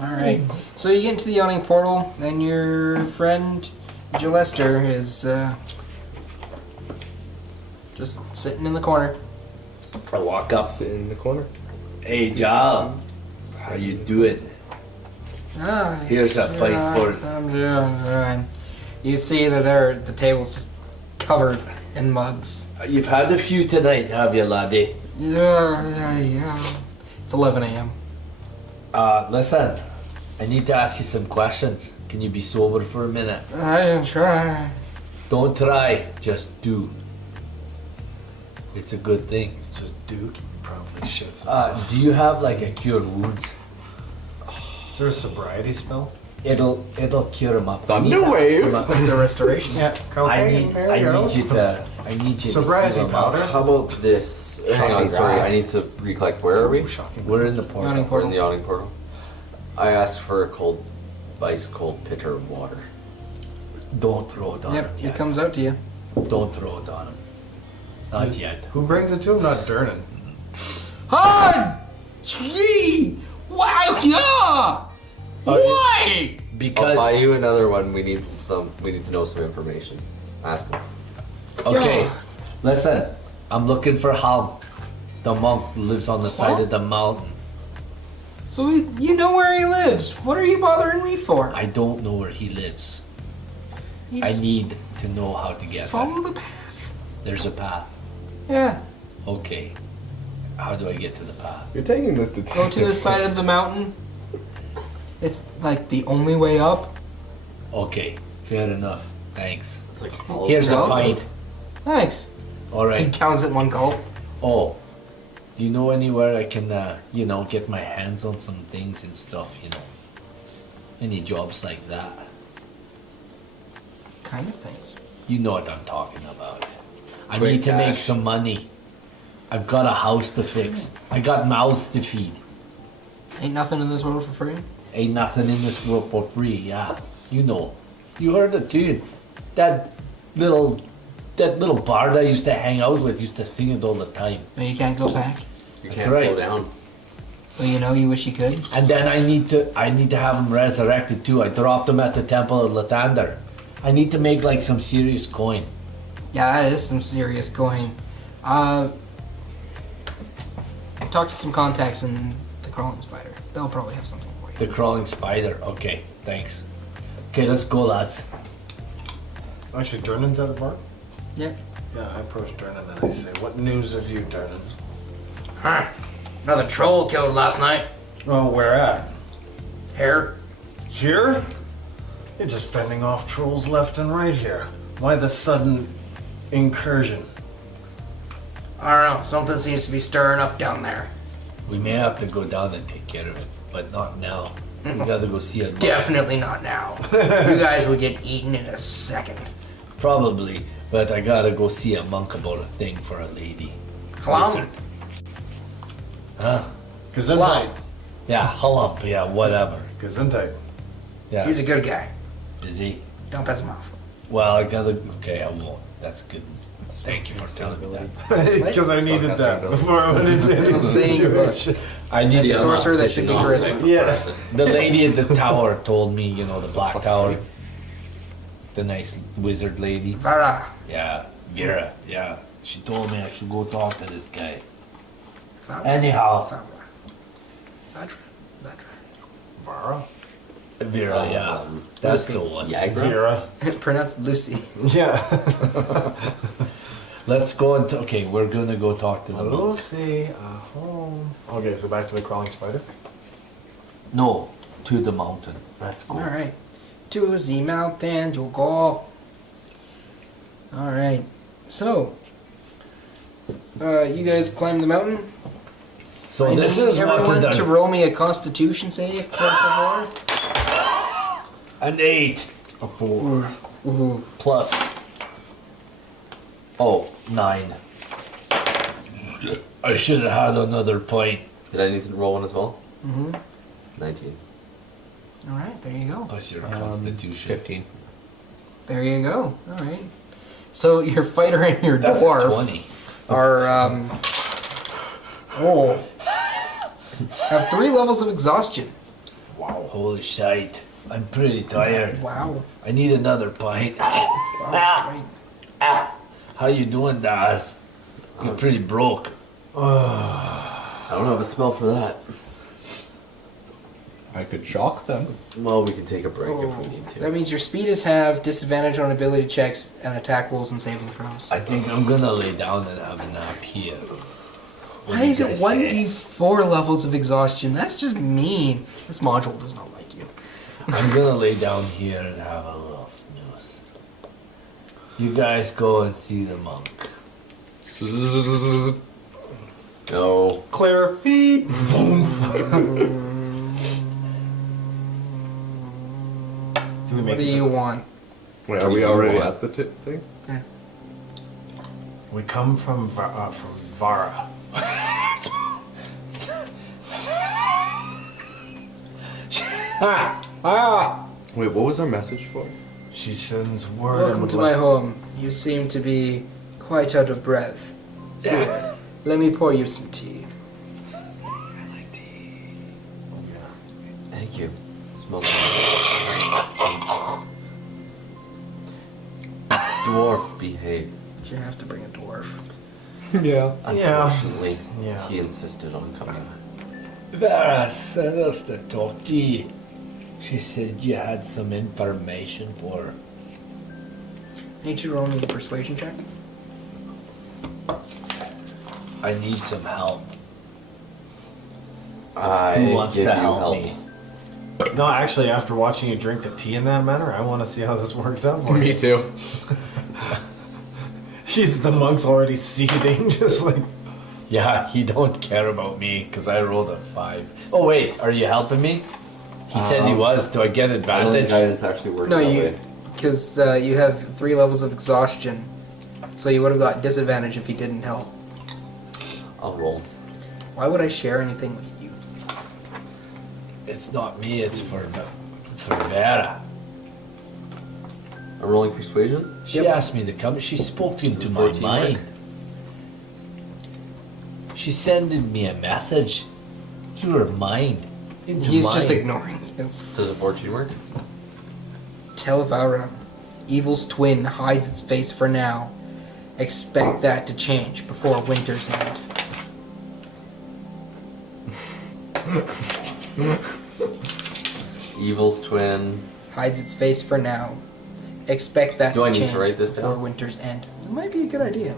Alright, so you get into the yawning portal, and your friend Gillester is just sitting in the corner. I walk up. Sitting in the corner. Hey, Jal. How you doing? Ah, Here's a pint for... I'm doing fine. You see that the table's just covered in mugs. You've had a few tonight, have you, laddie? Yeah. It's 11 a.m. Listen. I need to ask you some questions. Can you be sober for a minute? I try. Don't try, just do. It's a good thing. Just Duke probably shits. Do you have like a cure wounds? Is there a sobriety spell? It'll cure them up. Thunderwave. What's the restoration? Yeah, I need you to sobriety heal 'em up. powder. How about this? Hang on, sorry. I need to recollect. Where are we? Shocking. We're in the portal. Yawning We're portal. in the yawning portal. I asked for a ice cold pitcher of water. Don't throw it on him Yep, yet. it comes out to you. Don't throw it on him. Not yet. Who brings it to him? Not Durnan. Ah, gee! Wow, yeah! Why? I'll Because buy you another one. We need to know some information. Ask him. okay, listen. I'm looking for Hal, the monk who lives on the side of the mountain. So you know where he lives. What are you bothering me for? I don't know where he lives. I need to know how to get there. follow the path. There's a path. Yeah. Okay. How do I get to the path? You're taking this Go detective. to the side of the mountain. It's like the only way up. Okay, fair enough. Thanks. It's like all Here's a Well, pint. Thanks. All He right. counts it one gulp. Oh, do you know anywhere I can, get my hands on some things and stuff, Any jobs like that? Kind of things. You know what I'm talking about. I Quick need to make cash. some money. I've got a house to fix. I got mouths to feed. Ain't nothing in this world for free. Ain't nothing in this world for free, yeah. You know. You heard it too. That little bard I used to hang out with used to sing it all the time. No, you can't go back. You That's can't right. slow down. Well, you wish you could. And then I need to have him resurrected too. I dropped him at the temple of Lathander. I need to make like some serious coin. Yeah, that is some serious coin. Talk to some contacts in the crawling spider. They'll probably have something for you. The crawling spider. Okay, thanks. Okay, let's go, lads. Actually, Durnan's at the bar? Yeah. Yeah, I approach Durnan and I say, what news have you, Durnan? Huh. Another troll killed last night. Oh, where at? Here. Here? You're just fending off trolls left and right here. Why the sudden incursion? I don't know. Something seems to be stirring up down there. We may have to go down and take care of it, but not now. We gotta go see it. Definitely not now. You guys would get eaten in a second. Probably, but I gotta go see a monk about a thing for a lady. Hello? Wizard. Huh? Gesundheit. Yeah, hump, yeah, whatever. Gesundheit. Yeah. He's a good guy. Is he? Don't piss him off. Well, I gotta. Okay, I won't. That's good. Thank you for telling me that. Because I needed that before I went into any Little saying in the book. situation. I need The to. sorcerer that should be charisma. Yeah. The lady at the tower told me, the black tower. The nice wizard lady. Vara. Yeah, Vera. Yeah, she told me I should go talk to this guy. Vara. Anyhow, Vara. Vatra. Vara? Vera. Yeah, that's the one. Yagra? Vera. Vatra. Pronounced Lucy. Yeah. Let's go and okay. We're gonna go talk to the monk. Lucy, home. Okay, so back to the crawling spider. No, to the mountain. Let's go. Alright. To the mountain to go. Alright. So, you guys climb the mountain. So I this need is what's everyone to done. roll me a constitution save, por favor. An 8. A 4. Ooh. Plus. Oh, 9. I should have had another point. Did I need to roll one as well? Mm-hmm. 19. Alright, there you go. Plus your constitution. 15. There you go. Alright. So your fighter and your That's a dwarf 20. are have 3 levels of exhaustion. Wow. Holy shite. I'm pretty tired. Wow. I need another pint. Wow. Right. How you doing, Daz? You're pretty broke. I don't have a spell for that. I could shock them. Well, we can take a break if we need to. That means your speed is halved, disadvantage on ability checks, and attack rolls and saving throws. I think I'm gonna lay down and have a nap here. Why is it guys say? 1d4 levels of exhaustion? That's just mean. This module does not like you. I'm gonna lay down here and have a little snooze. You guys go and see the monk. No. Clear. Beep. Boom. What do you want? Wait, are we already at the thing? We come from Vara. Wait, what was our message for? She sends word. Welcome and would to like- my home. You seem to be quite out of breath. Here, let me pour you some tea. Thank you. It smells nice. Dwarf, behave. Did you have to bring a dwarf? Yeah. Unfortunately, Yeah. he insisted on coming. Vera sent us to talk to you. She said you had some information for her. I need you to roll me a persuasion check. I need some help. I Who wants give to you help help. me? No, actually, after watching you drink the tea in that manner, I want to see how this works out for you. Me too. The monk's already seething, just like. Yeah, he don't care about me because I rolled a 5. Oh wait, are you helping me? He said he was. Do I get I don't think advantage? guidance actually works No, that you, way. because you have 3 levels of exhaustion, so you would have got disadvantage if he didn't help. I'll roll. Why would I share anything with you? It's not me. It's for Vera. I'm rolling persuasion. She Yep. asked me to come. She spoke into it my 14 mind. work? She sending me a message to her mind. Into He's mine. just ignoring you. Does a 14 work? Tell Vara, evil's twin hides its face for now. Expect that to change before winter's end. Evil's twin. Hides its face for now. Expect that Do to I need to change write this before down? winter's end. It might be a good idea.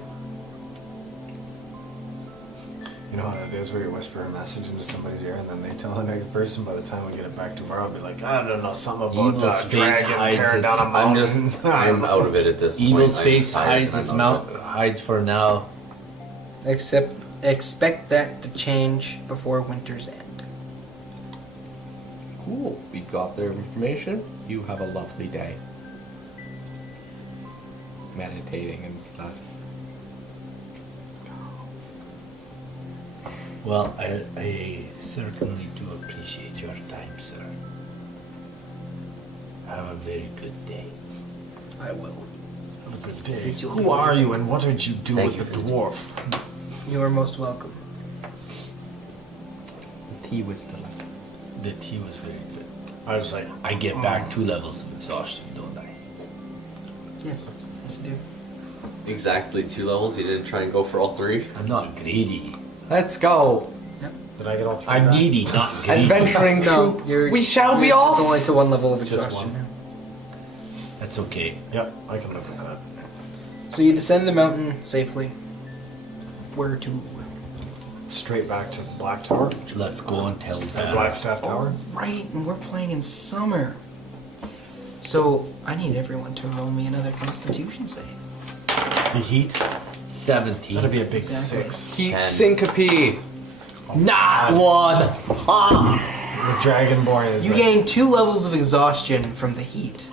You know how it is where you whisper a message into somebody's ear and then they tell the next person. By the time we get it back tomorrow, I'll be like, I don't know, something about Evil's a face dragon hides tearing its- down a I'm just. mountain. I'm out of it at this Evil's point. face I'm tired hides and its I'm out of mouth. Hides for now. Expect that to change before winter's end. Cool. We got their information. You have a lovely day. Meditating and stuff. Well, I certainly do appreciate your time, sir. Have a very good day. I will. Have a good day. Since you'll Who be are leaving. you and what did you do Thank with you the for dwarf? You are most welcome. The tea was delightful. The tea was very good. I was like, I get back 2 levels of exhaustion, don't I? Yes, yes you do. Exactly 2 levels. You didn't try and go for all 3. I'm not greedy. Let's go. did I get all 3 I'm back? needy, not greedy. Adventuring No, troop. you're. We shall be yours off. is only to 1 level of Just exhaustion one. now. That's okay. Yep, I can live with that. So you descend the mountain safely. Where to? Straight back to Black Tower. Let's go and tell Vera. Blackstaff Tower. Right, and we're playing in summer. So I need everyone to roll me another Constitution save. The heat. 17. That'd be a big Exactly. 6. Teach 10. syncope. Not 1. Ha! The Dragonborn is. You gain 2 levels of exhaustion from the heat.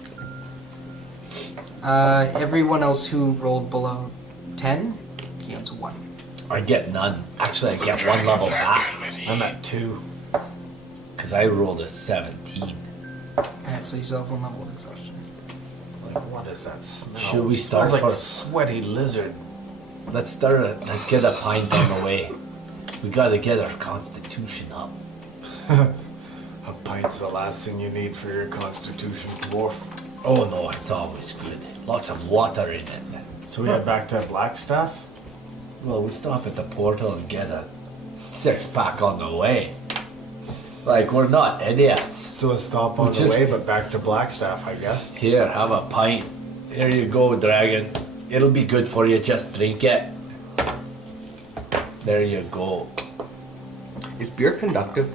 Everyone else who rolled below 10 gains 1. I get none. Actually, I get 1 level back. I'm at 2. Because I rolled a 17. Alright, so you still have 1 level of exhaustion. Like, what is that smell? Should we start Smells like a first? sweaty lizard. Let's get a pint on the way. We gotta get our constitution up. A pint's the last thing you need for your constitution, dwarf. Oh no, it's always good. Lots of water in it. So we head back to Blackstaff? Well, we stop at the portal and get a 6-pack on the way. Like, we're not idiots. So a stop on the Just- way, but back to Blackstaff, I guess. Here, have a pint. There you go, dragon. It'll be good for you, just drink it. There you go. Is beer conductive?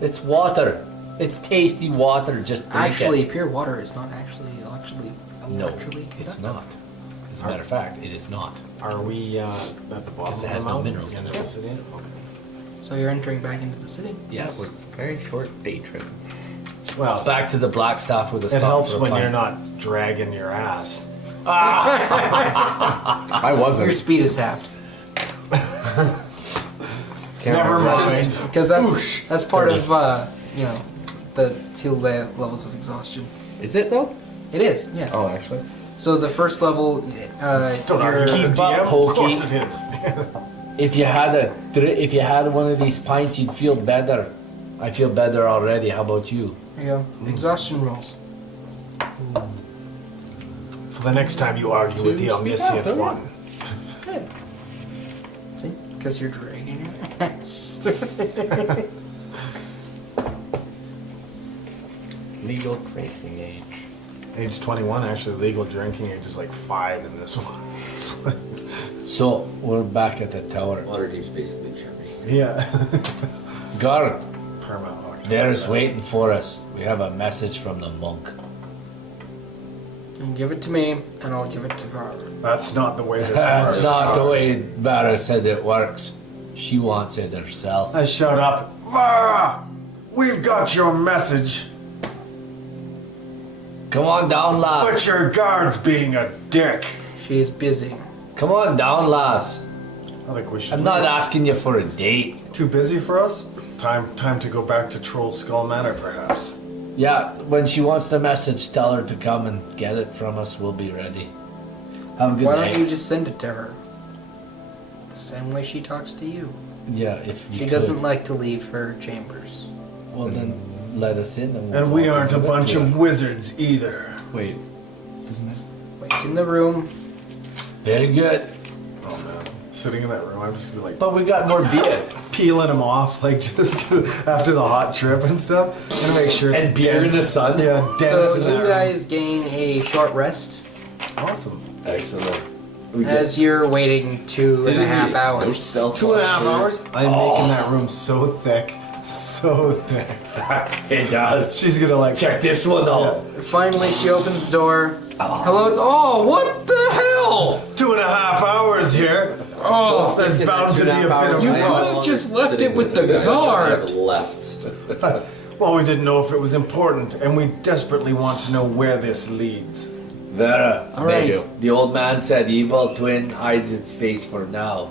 It's water. It's tasty water, just drink Actually, it. pure water is not actually No, actually it's conductive. not. As a matter of fact, it is not. Are we at the bottom Because it of has the no mountain? minerals in End it. of the city? Okay. So you're entering back into the city. Yes. That was a very short day trip. Well, Back to the Blackstaff with a it stop helps for a when pint. you're not dragging your ass. I Your wasn't. speed is halved. Can't Never remember. mind. Because that's part of the 2 levels of exhaustion. Is it though? It is, yeah. Oh, actually. So the first level, Don't argue with the Keep up, DM. Of Pokey. course it is. If you had one of these pints, you'd feel better. I feel better already. How about you? there you go. Exhaustion rolls. For the next time you argue with the omniscient don't you? one. Good. See? Because you're dragging your ass. Legal drinking age. Age 21, actually legal drinking age is like 5 in this one. It's like- So we're back at the tower. Waterdeep's basically Germany. yeah. Guard, Permanent lockdown. there's waiting for us. We have a message from the monk. And give it to me, and I'll give it to Vara. That's not the way this That's works. not the way Vara said it works. She wants it herself. I shout up, Vara! We've got your message, Come on down, but lass. your guard's being a dick. She is busy. Come on down, lass. I think we should I'm not leave. asking you for a date. Too busy for us? Time to go back to Troll Skull Manor, perhaps. Yeah, when she wants the message, tell her to come and get it from us. We'll be ready. Have a good Why night. don't you just send it to her? The same way she talks to you. Yeah, if you She could. doesn't like to leave her chambers. Well, then let us in. And, we'll And we walk aren't a into it bunch with of her. wizards either. Wait. Doesn't it? Wait in the room. Very good. Oh man, sitting in that room, I'm just gonna be like But we got more beer. peeling them off, like just after the hot trip and stuff. Gonna make sure it's And beer in dense. the sun. Yeah, dense So in you that guys gain a short rest room. Awesome. Excellent. as you're waiting 2.5 No hours. stealth 2.5 watch. hours? I'm making that room so thick. So thick. It does. She's gonna like Check this one out. Finally, she opens the door. Hello. Oh, what the hell? 2.5 hours here. Oh, there's Thinking bound to be a that bit 2.5 of hours, You I could am have longer just left sitting it with with the guy guard. that left. Well, we didn't know if it was important, and we desperately want to know where this leads. Vera, All right. the old man said evil twin hides its face for now,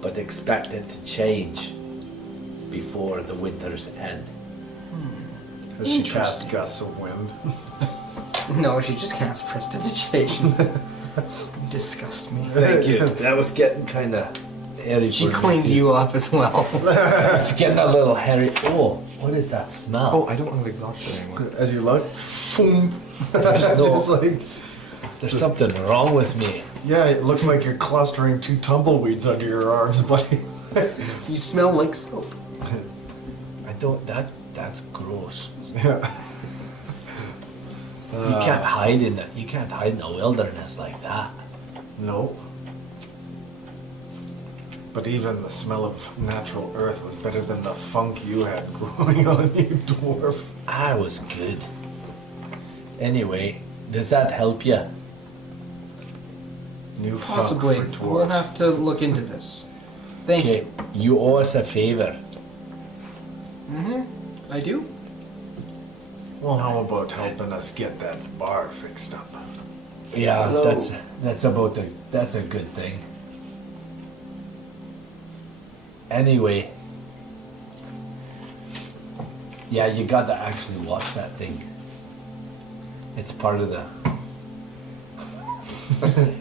but expect it to change before the winter's end. As she casts gusts of wind. No, she just casts prestidigitation. You disgust me. Thank you. That was getting kind of hairy. She for me, cleans too. you up as well. It's getting a little hairy. Oh, what is that smell? Oh, I don't have exhaustion anymore. As you look, boom. There's no- It's like, There's something wrong with me. yeah, it looks like you're clustering 2 tumbleweeds under your arms, buddy. You smell like soap. I don't. That's gross. Yeah. You can't hide in the. You can't hide in the wilderness like that. Nope. But even the smell of natural earth was better than the funk you had growing on you, dwarf. I was good. Anyway, does that help you? New funk Possibly. for dwarves. We'll have to look into this. Thank Okay, you. you owe us a favor. I do? Well, how about helping us get that bar fixed up? Yeah, Hello. that's a good thing. Anyway, yeah, you got to actually watch that thing. It's part of the.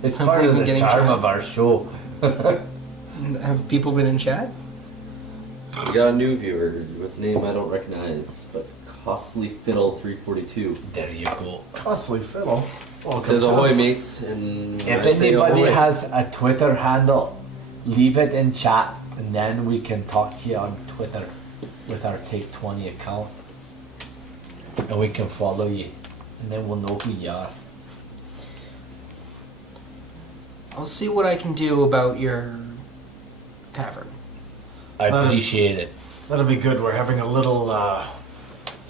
It's I'm part of even the getting charm chat. of our show. Have people been in chat? We got a new viewer with a name I don't recognize, but Costly Fiddle 342. There you go. Costly fiddle. Welcome It says to ahoy the- mates, and If I say anybody ahoy. has a Twitter handle, leave it in chat, and then we can talk to you on Twitter with our Take 20 account, and we can follow you, and then we'll know who you are. I'll see what I can do about your tavern. I appreciate it. That'll be good. We're having a little,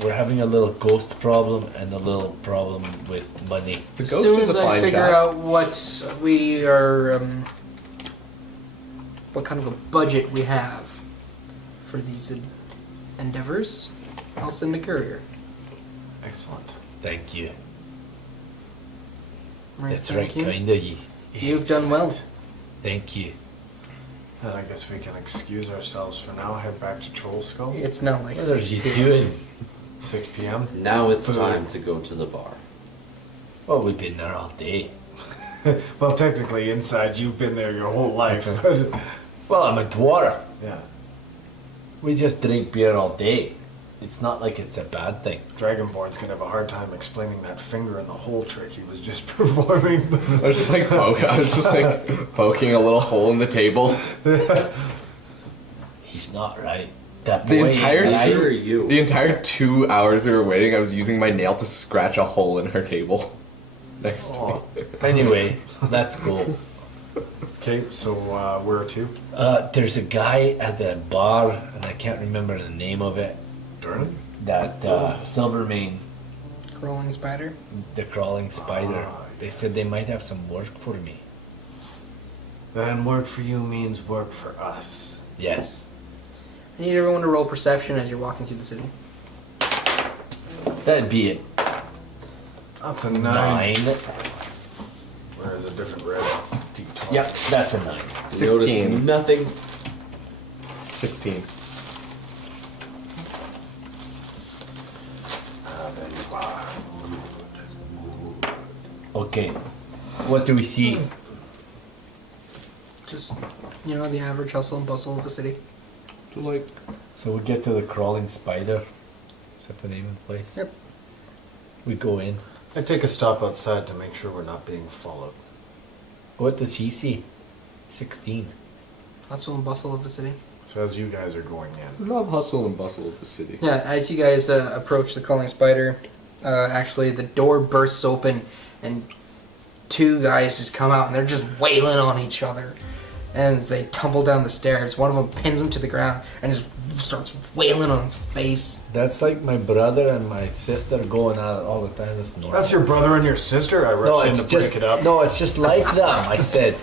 We're having a little ghost problem and a little problem with money. The As ghost soon is as a I fine figure chap. out what we are, what kind of a budget we have for these endeavors, I'll send a courier. excellent. Thank you. Right, That's right, thank you. kind of you. You've done well. Thank you. Then I guess we can excuse ourselves for now. Head back to Troll Skull. It's not like What are 6 you p.m. doing? 6 p.m. Now it's Food. time to go to the bar. Well, we've been there all day. Well, technically, inside you've been there your whole life, but Well, I'm a dwarf. yeah, We just drink beer all day. It's not like it's a bad thing. Dragonborn's gonna have a hard time explaining that finger in the hole trick he was just performing. I was just like poking a little hole in the table. He's not right. That The boy entire ain't right. Who are you? The entire 2 hours we were waiting, I was using my nail to scratch a hole in her table next to Oh. me. Anyway, let's go. Okay, so where to? There's a guy at the bar, and I can't remember the name of it. Durnan? That Silvermane, Crawling spider. the crawling spider. Ah, They said they might have some work for me. Then work for you means work for us. Yes. I need everyone to roll perception as you're walking through the city. That'd be it. That's a 9. 9. Where's a different red? D20. Yep, that's a 9. 16. Notice nothing. 16. There you are. Okay. What do we see? Just, the average hustle and bustle of the city. So like, So we get to the crawling spider. Is that the name of the place? Yep. We go in. I take a stop outside to make sure we're not being followed. What does he see? 16. Hustle and bustle of the city. So as you guys are going in, love hustle and bustle of the city. Yeah, as you guys approach the crawling spider, actually the door bursts open and 2 guys just come out and they're just wailing on each other. And as they tumble down the stairs, one of them pins him to the ground and just starts wailing on his face. That's like my brother and my sister going at it all the time. That's normal. that's your brother and your sister. I no, rushed in it's to just break it up. no, it's just like them. I said,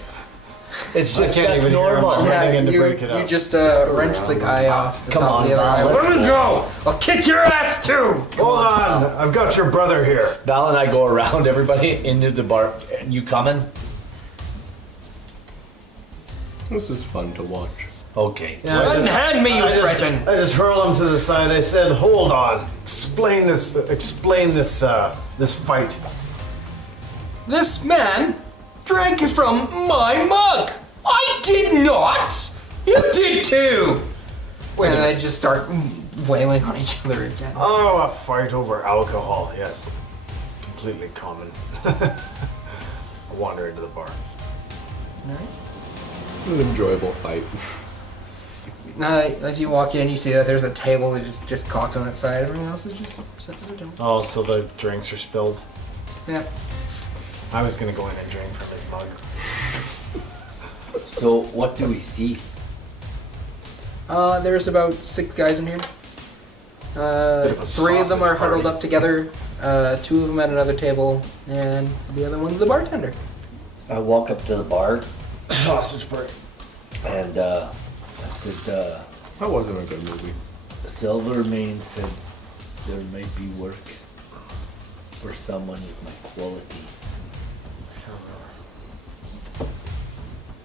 it's I just can't that's even hear him. normal. I'm running in to you, break it you up. just wrenched the guy off the Come top on, of the other Val, guy. let's Let him go! I'll kick your ass too! Hold on, I've got your brother here. Val and I go around everybody into the bar. You coming? This is fun to watch. Okay. Yeah, I just- Unhand me, you I just- Breton! I just hurl him to the side. I said, "Hold on, explain this. This fight." This man drank from my mug! I did not! You did too! Wait a and they just start wailing on each other again. Oh, a fight over alcohol. Yes, completely common. I wander into the bar. Alright. It's an enjoyable fight. As you walk in, you see that there's a table that just cocked on its side. Everyone else is just sitting at the table. Oh, so the drinks are spilled. Yeah. I was gonna go in and drink from his mug. So what do we see? There's about 6 guys in here. Bit of a 3 of them sausage are huddled party. up together. 2 of them at another table, and the other one's the bartender. I walk up to the bar Sausage party. and I said, That wasn't a good movie. Silvermane said there might be work for someone with my quality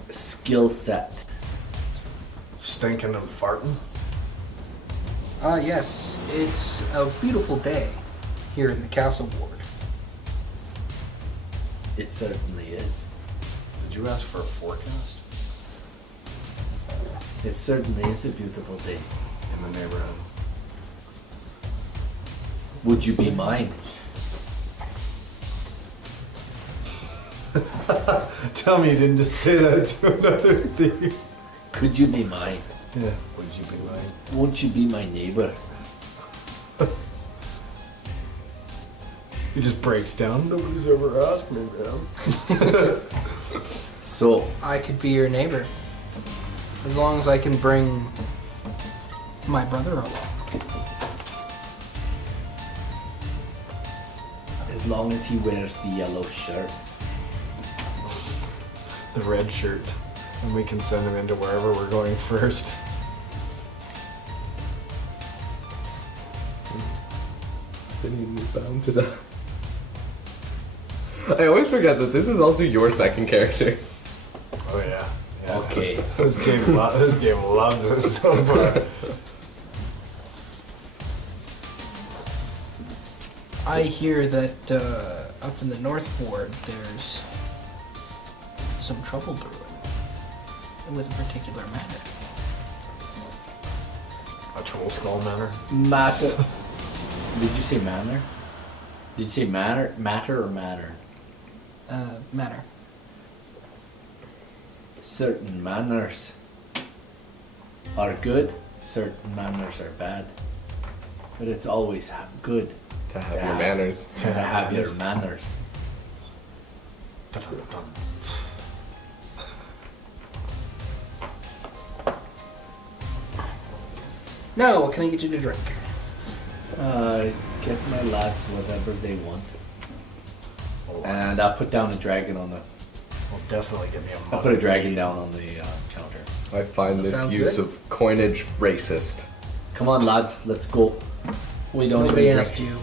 skill set. Stinking and farting. Yes. It's a beautiful day here in the castle ward. It certainly is. Did you ask for a forecast? It certainly is a beautiful day. in the neighborhood. Would you be mine? Tell me you didn't just say that to another thief. Could you be mine? Yeah. Would you be mine? Won't you be my neighbor? He just breaks down. Nobody's ever asked me, man. So, I could be your neighbor. As long as I can bring my brother along. as long as he wears the yellow shirt. The red shirt. And we can send him into wherever we're going first. Didn't even bound to that. I always forget that this is also your second character. Oh yeah. Yeah. Okay. This game loves us so far. I hear that up in the North Ward there's some trouble brewing. With a particular matter. A troll skull manor? Matter. Did you say manner? Did you say matter or matter? Matter. Certain manners are good, certain manners are bad. But it's always good To have your manners. to have your manners. No, what can I get you to drink? Get my lads whatever they want. And I'll put down a dragon on the. We'll definitely give me a I'll put a dragon down on the counter. I find this Sounds use good. of coinage racist. Come on, lads, let's go. We don't Nobody even asked drink. you.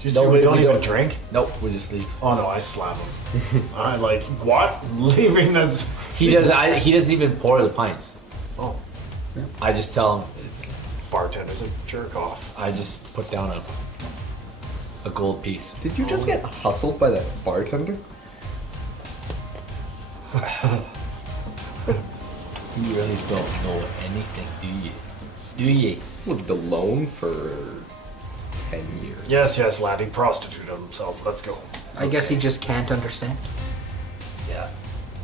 Do you see we don't even drink? Nope, we just leave. Oh no, I slap him. I like, what? Leaving this. He does. He doesn't even pour the pints. Oh, I just tell him it's. bartender's a jerk off. I just put down a gold piece. Did you just get hustled by that bartender? You really don't know anything, do you? Do you? Lived alone for 10 years. Yes, yes, lad, he prostituted himself. Let's go. I guess he just can't understand. Yeah.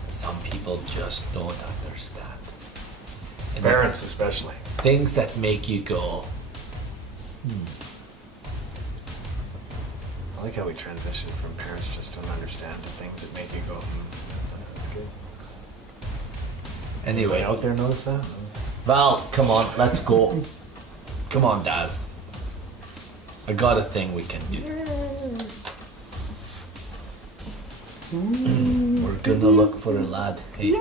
Some people just don't understand. And Parents especially. things that make you go, I like how we transitioned from parents just don't understand to things that make you go, that's good. anyway. Out there notice that? Val, come on, let's go. Come on, Daz. I got a thing we can do. We're gonna look for a lad. Hey.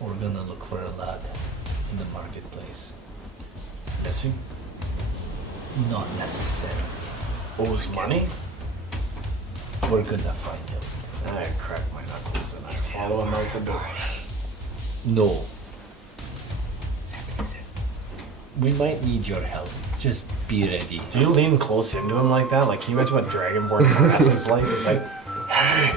We're gonna look for a lad in the marketplace. Missing? Not necessarily. Owes money? We're gonna find him. I crack my knuckles and I follow him out the door. No. We might need your help. Just be ready. Do you lean close into him like that? Like, can you imagine what Dragonborn breath is like? It's like, hey,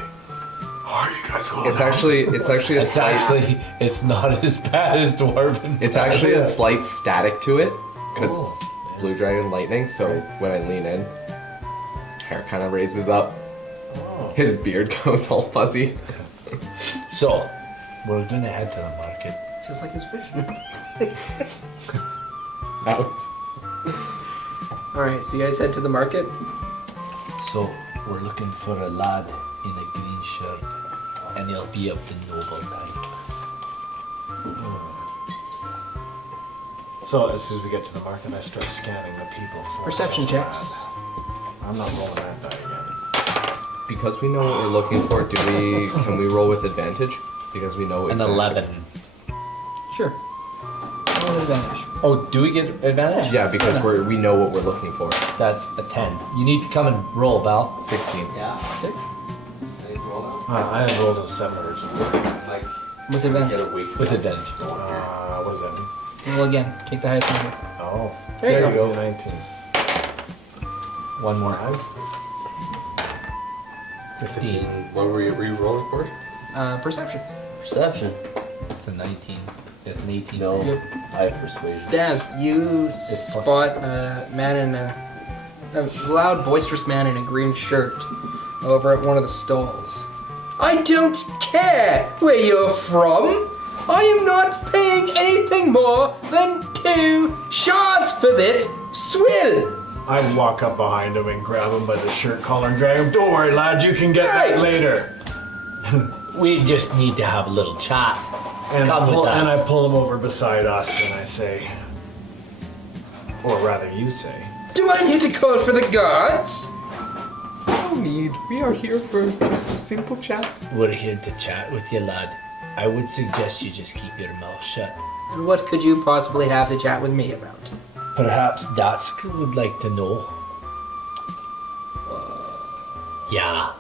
how are you guys going? It's actually a It's slight, actually, it's not as bad as Dwarven. it's actually Yeah. a slight static to it because Oh. Blue Dragon Lightning. So when I lean in, hair kind of raises up. Oh. His beard goes all fuzzy. So, we're gonna head to the market. Just like his vision. Out. Alright, so you guys head to the market. So, we're looking for a lad in a green shirt, and he'll be of the noble type. So, as soon as we get to the market, I start scanning the people for Perception such checks. lads. I'm not rolling that die again. Because we know what we're looking for, can we roll with advantage? Because we know An exactly. 11. Sure. Roll with advantage. Oh, do we get advantage? Yeah, because we know what we're looking for. That's a 10. You need to come and roll, Val. 16. Yeah. Six. I had rolled a 7 originally. Like, With advantage. a week. With advantage. What does that mean? Roll again. Take the highest number. Oh. There you go. 19. One more. 5? 15. What were you rolling for? Perception. Perception. It's a 19. It's an 18. No, Yep. I have persuasion. Daz, you It's plus- spot a man in a loud, boisterous man in a green shirt over at one of the stalls. I don't care where you're from. I am not paying anything more than 2 shards for this swill. I walk up behind him and grab him by the shirt collar and drag him. Don't worry, lad, you can get that Hey! later. We just need to have a little chat. And, Come with us. and I pull him over beside us and I say, or rather you say, Do I need to call for the guards? No need. We are here for just a simple chat. We're here to chat with you, lad. I would suggest you just keep your mouth shut. And what could you possibly have to chat with me about? Perhaps Dask would like to know. Yeah,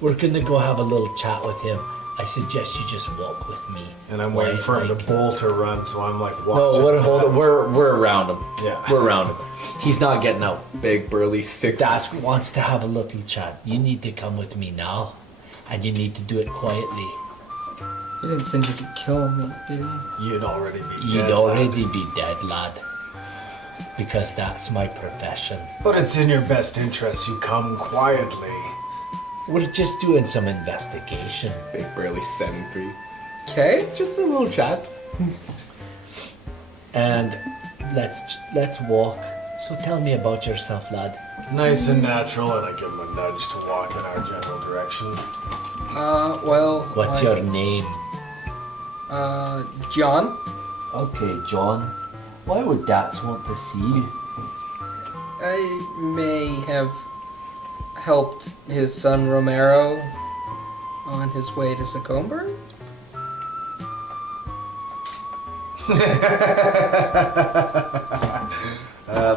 we're gonna go have a little chat with him. I suggest you just walk with me. and I'm waiting for him to bolt or run, so I'm like watching. No, we're around him. Yeah. We're around him. He's not getting out. Big burly 6. Dask wants to have a little chat. You need to come with me now, and you need to do it quietly. He didn't send you to kill me, did he? You'd already be You'd dead, already lad. be dead, lad. Because that's my profession. But it's in your best interest you come quietly. We're just doing some investigation. Big burly 7'3". Okay. Just a little chat. And let's walk. So tell me about yourself, lad. Nice and natural, and I give him a nudge to walk in our general direction. Well. What's your name? John? Okay, John. Why would Dats want to see you? I may have helped his son Romero on his way to Sacomber.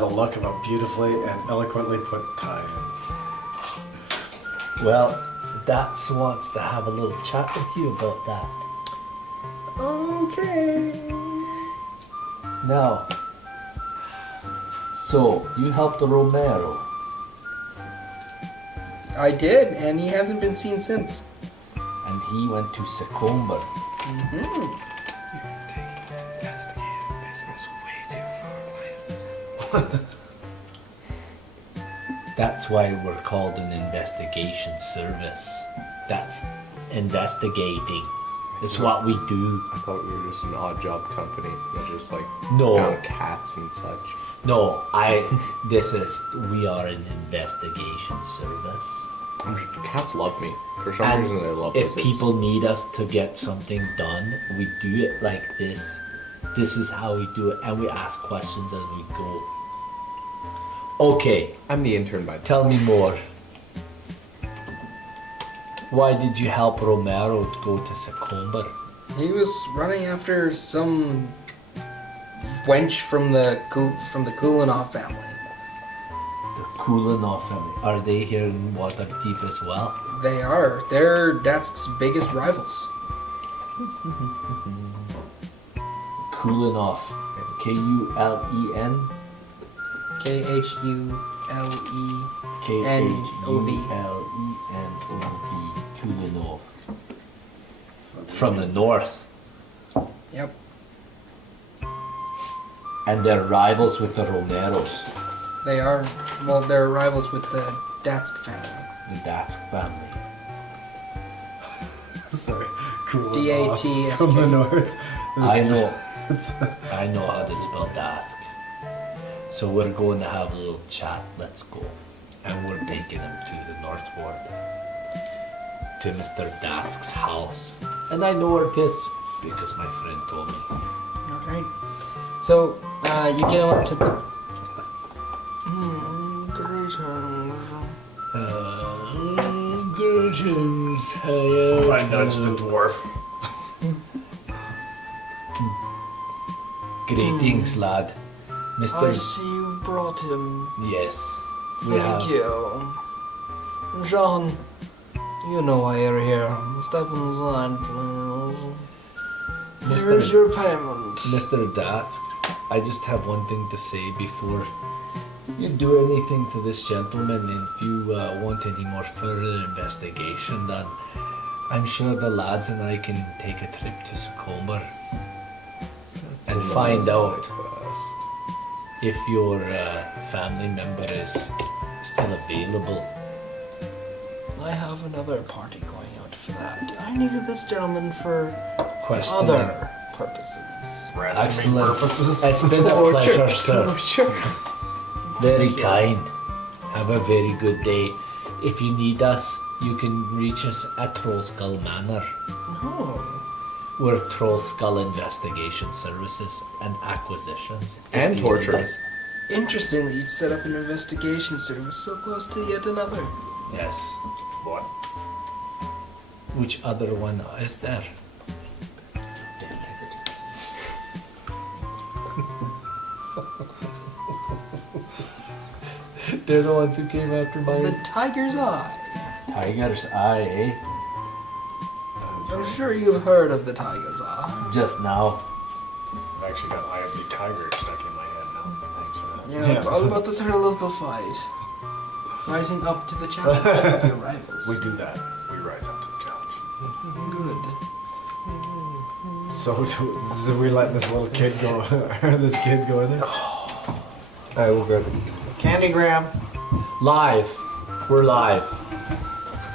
The look of a beautifully and eloquently put tie in. Well, Dats wants to have a little chat with you about that. Okay. Now, so you helped Romero, I did, and he hasn't been seen since. and he went to Sacomber. Mm-hmm. Taking this investigative business way too far, That's why we're called an investigation service. That's investigating. It's what we do. I thought we were just an odd job company that just like No. found cats and such. No, we are an investigation service. Cats love me. For some And reason they love if lizards. people need us to get something done, we do it like this. This is how we do it, and we ask questions as we go. Okay, I'm the intern by the tell me more. Why did you help Romero go to Sacomber? He was running after some wench from the Kulinov family. The Kulinov family. Are they here in Waterdeep as well? They are. They're Datsk's biggest rivals. Kulinov. K-U-L-E-N? Khule. K-H-U-L-E-N-O-V. Kulinov. From the north. Yep. And they're rivals with the Romeros, They are. Well, they're rivals with the Datsk family. the Datsk family. Sorry. Cool. D-A-T-S-K. From the north. I know how to spell Dask. So we're going to have a little chat. Let's go. And we're taking him to the northward. To Mr. Dask's house. And I know where it is because my friend told me. Okay. So, you get up to the... Greetings. I nudged the dwarf. Greetings, lad. Mr. see you've brought him. Yes. We have. you. John, you know why you're here. Step inside, please. Mr. your payment. Mr. Dask, I just have one thing to say before you do anything to this gentleman. If you want any more further investigation done, I'm sure the lads and I can take a trip to Sacomber. and find out SideQuest. if your family member is still available. I have another party going out for that. I needed this gentleman for Questioning. other purposes. Ransoming Excellent. purposes. It's been a pleasure, sir. Sure. Very kind. Have a very good day. If you need us, you can reach us at Trollskull Manor. Oh. We're Trollskull Investigation Services and Acquisitions. And If you torture. need us- Interesting that you'd set up an investigation service so close to yet another. Yes. What? Which other one is there? They're the ones who came after The my Tiger's Eye. Tiger's Eye, eh? I'm sure you've heard of the Tiger's Eye. Just now. I've actually got Eye of the Tiger stuck in my head now. Thanks for that. Yeah, it's all about the thrill of the fight. Rising up to the challenge of your rivals. We do that. We rise up to the challenge. Good. So, so we're letting this little kid go, or this kid go in there? I will grab it. Candygram. Live. We're live.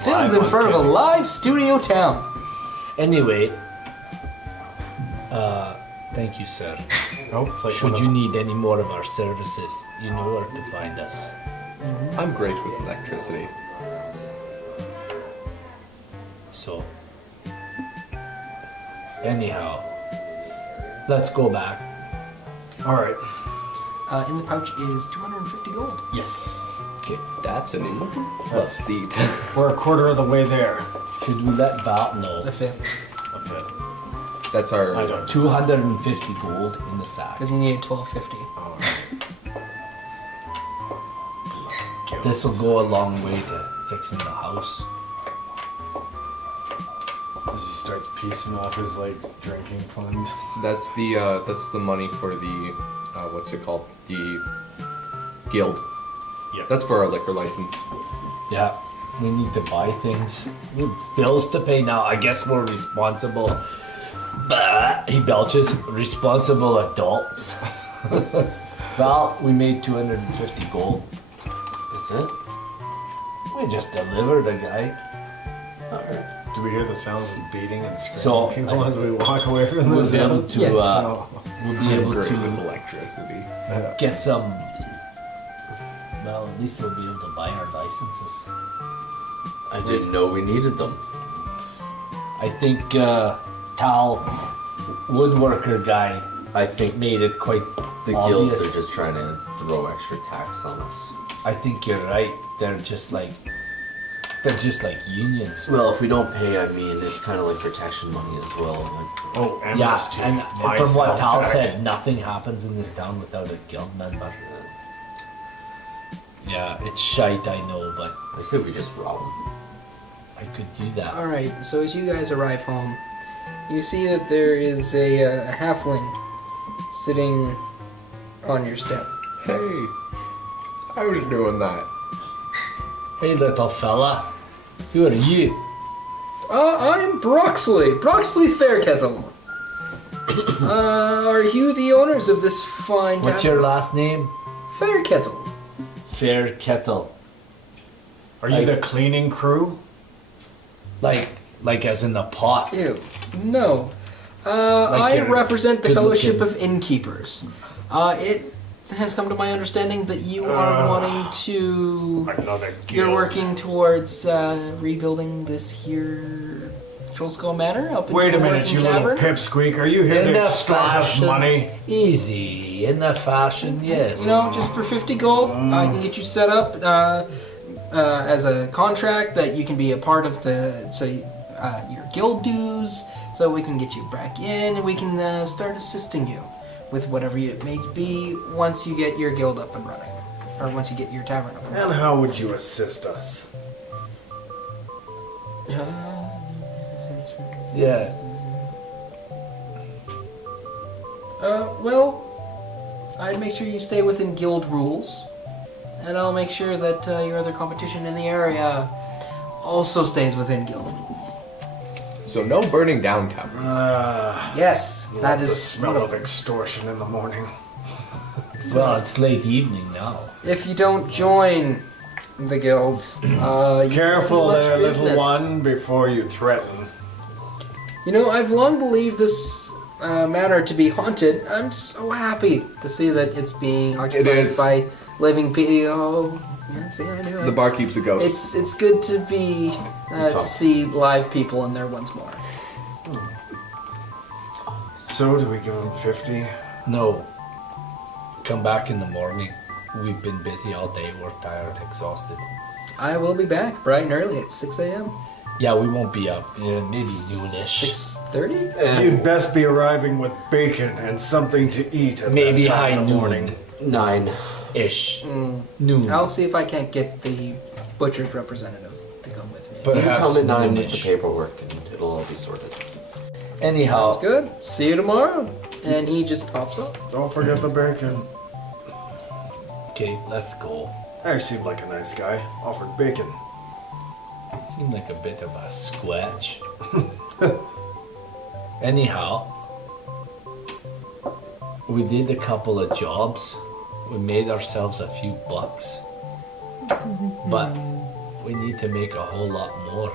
Filmed in front of a live studio town. Anyway, thank you, sir. Oh, it's like Should one you of- need any more of our services, you know where to find us. I'm great with electricity. So, anyhow, let's go back. All right. In the pouch is 250 gold. Yes. Okay. That's an love seat. We're a quarter of the way there. Should we let Val know? The fifth. Okay. That's our. I don't. 250 gold in the sack. Because you needed 1250. All right. This will go a long way to fixing the house. As he starts piecing off his like drinking fund. That's the money for the what's it called? The guild. Yeah. That's for our liquor license. Yeah, we need to buy things. We have bills to pay now. I guess we're responsible. Bah, he belches. Responsible adults. Val, we made 250 gold. That's it? We just delivered a guy. Alright. Do we hear the sounds of beating and screaming So, people as we walk away from We'll this? be able house? to. Yes. No. We'll be able Great with to electricity. get some. Well, at least we'll be able to buy our licenses. I didn't know we needed them. I think Tal, woodworker guy, I think made it quite the obvious. guilds are just trying to throw extra tax on us. I think you're right. They're just like unions. Well, if we don't pay, I mean, it's kind of like protection money as well. Like, Oh, and Yeah, this too. and My from what sales Tal tax. said, nothing happens in this town without a guild member. Yeah, it's shite, I know, but I say we just rob them. I could do that. Alright, so as you guys arrive home, you see that there is a halfling sitting on your step. Hey, I was doing that. Hey, little fella, who are you? I'm Broxley Fairkettle. Are you the owners of this fine What's tavern? your last name? Fairkettle. Fair Kettle. Are you the cleaning crew? Like as in the pot. Ew. No. Like I you're represent the good Fellowship looking. of Innkeepers. It has come to my understanding that you are wanting to... Another guild. You're working towards rebuilding this here Troll Skull Manor up in Wait a the minute, working you tavern? little pipsqueak. Are you here In to the extort us fashion. money? Easy. In the fashion, yes. You know, just for 50 gold, I can get you set up as a contract that you can be a part of your guild dues, so we can get you back in, and we can start assisting you with whatever it may be once you get your guild up and running, or once you get your tavern up and And how would you assist us? running. Yeah. Well, I'd make sure you stay within guild rules, and I'll make sure that your other competition in the area also stays within guild rules. So no burning down cabins. Yes, Love that the is smell of extortion in the morning. Well, it's late evening now. If you don't join the guild, you Careful won't see there, much little business. one, before you threaten. You know, I've long believed this manor to be haunted. I'm so happy to see that it's being occupied is. by living people. Oh, yeah, see, I knew it. The bar keeps a ghost. It's good to be to see live people in there once more. So, do we give him 50? No. Come back in the morning. We've been busy all day. We're tired, exhausted. I will be back bright and early at 6 a.m. Yeah, we won't be up. Maybe noonish. 6:30. You'd best be arriving with bacon and something to eat at Maybe that high time in the noon. morning. 9. Ish. Noon. I'll see if I can't get the butcher's representative to come with me. You Perhaps come at 9 with the noonish. paperwork and it'll all be sorted. Anyhow, Sounds good. See you tomorrow. And he just hops off. Don't forget the bacon. okay, let's go. Ash seemed like a nice guy. Offered bacon. Seemed like a bit of a squatch. Anyhow, we did a couple of jobs. We made ourselves a few bucks. But we need to make a whole lot more.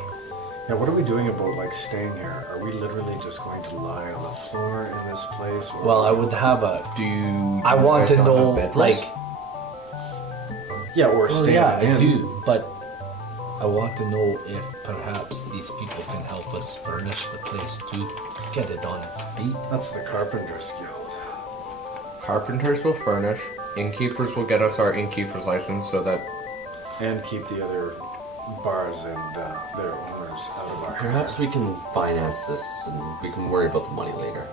Yeah, what are we doing about like staying here? Are we literally just going to lie on the floor in this place? Or Well, I would have a. Do you? I want guys to not know, have bedrolls? like. yeah, or Well, staying yeah, in. I do, but I want to know if perhaps these people can help us furnish the place to get it on its feet. That's the Carpenter's Guild. Carpenters will furnish. Innkeepers will get us our innkeeper's license so that And keep the other bars and their owners out of our hair. Perhaps we can finance this and we can worry about the money later.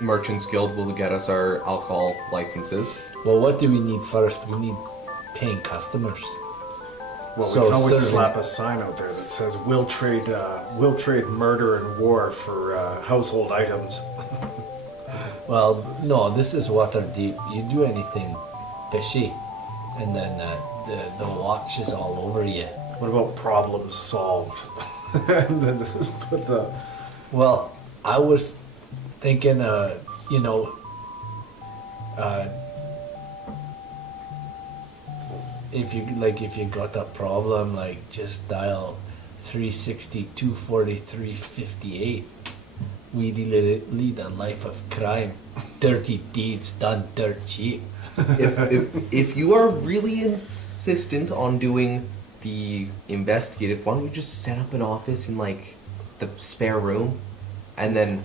Merchants Guild will get us our alcohol licenses. Well, what do we need first? We need paying customers. Well, So we can always certainly- slap a sign out there that says we'll trade murder and war for household items. Well, no, this is Waterdeep. You do anything fishy, and then the watch is all over you. What about problems solved? And then just put the Well, I was thinking, if you got a problem, like just dial 360-243-58. We lead a life of crime, dirty deeds done dirt cheap. if you are really insistent on doing the investigative, why don't we just set up an office in like the spare room, and then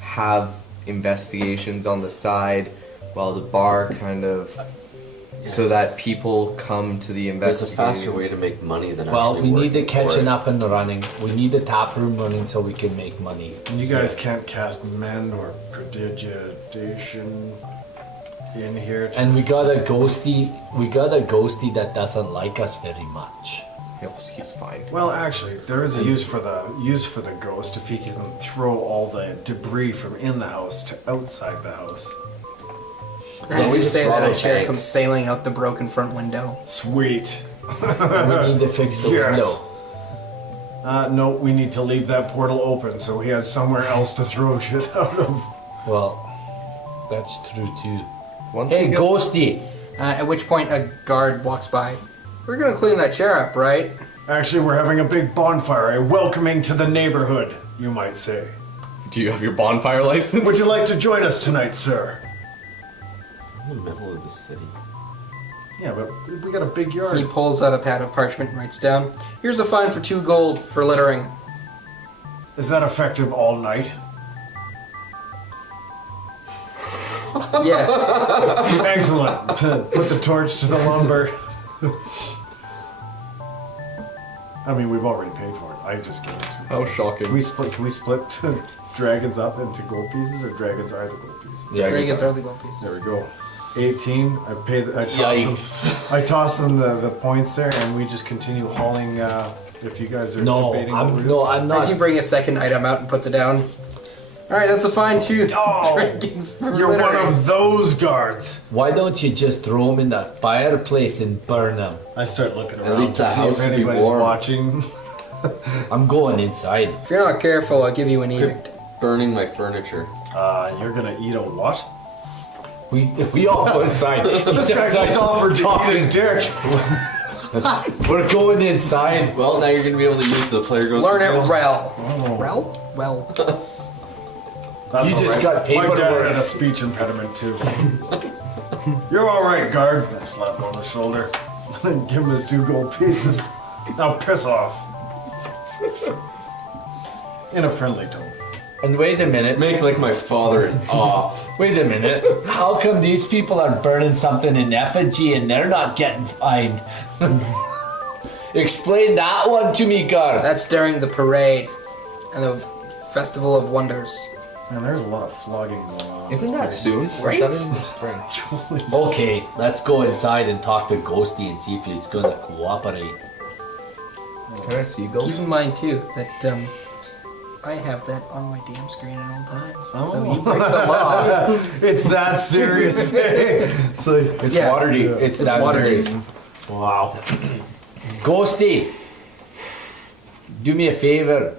have investigations on the side while the bar kind of, so that people come to the There's a investigating. faster way to make money than Well, actually we need the working for kitchen it. up and running. We need the tap room running so we can make money. You guys can't cast mend or prodigitation in here. to- And we got a ghosty. We got a ghosty that doesn't like us very much. He's fine. Well, actually, there is a use for the ghost if he can throw all the debris from in the house to outside the house. As we you just say that, rob a a chair bank. comes sailing out the broken front window. Sweet. And we need to fix the Yes. window. No, we need to leave that portal open so he has somewhere else to throw shit out of. Well, that's true too. Once Hey, you get- ghosty. At which point a guard walks by. We're gonna clean that chair up, right? Actually, we're having a big bonfire, a welcoming to the neighborhood, you might say. Do you have your bonfire license? Would you like to join us tonight, sir? In the middle of the city. Yeah, but we got a big He yard. pulls out a pad of parchment and writes down, "Here's a fine for 2 gold for littering." Is that effective all night? Yes. Excellent. Put the torch to the lumber. I mean, we've already paid for it. I just gave it to you. How shocking. Can we split dragons up into gold pieces, or dragons are the gold pieces? Yeah, Dragons are the gold pieces. There we go. 18. I Yikes. toss them the points there, and we just continue hauling. If you guys are No, debating, what we're I'm doing. not. As you bring a second item out and puts it down. Alright, that's a fine 2 dragons for You're one littering. of those guards. Why don't you just throw them in that fireplace and burn them? I start looking At around least to the see house if would be anybody's warm. watching. I'm going inside. If you're not careful, I'll give you an edict. Burning my furniture. You're gonna eat a what? We all go inside. He's outside offered to eat a talking. dick. We're going inside. Well, now you're gonna be able to use the player goes. Learn to it, jail. Rel. Oh. Rel? Well, That's You all just right. got paper My to dad work. had a speech impediment too. You're all right, guard. I slap him on the shoulder and give him his 2 gold pieces. Now piss off. In a friendly tone. And wait a minute. Make like my father off. Wait a minute. How come these people are burning something in effigy and they're not getting fined? Explain that one to me, Gar. that's during the parade and the Festival of Wonders. Man, there's a lot of flogging going on. Isn't that soon? Or Right? is that in the spring? Okay, let's go inside and talk to Ghosty and see if he's gonna cooperate. Can I see Keep ghosts? in mind too that I have that on my damn screen at all times. So Oh. you break the law. It's that serious. It's like, It's Yeah. Waterdeep. It's that Waterdeep. serious. wow. Ghosty, do me a favor.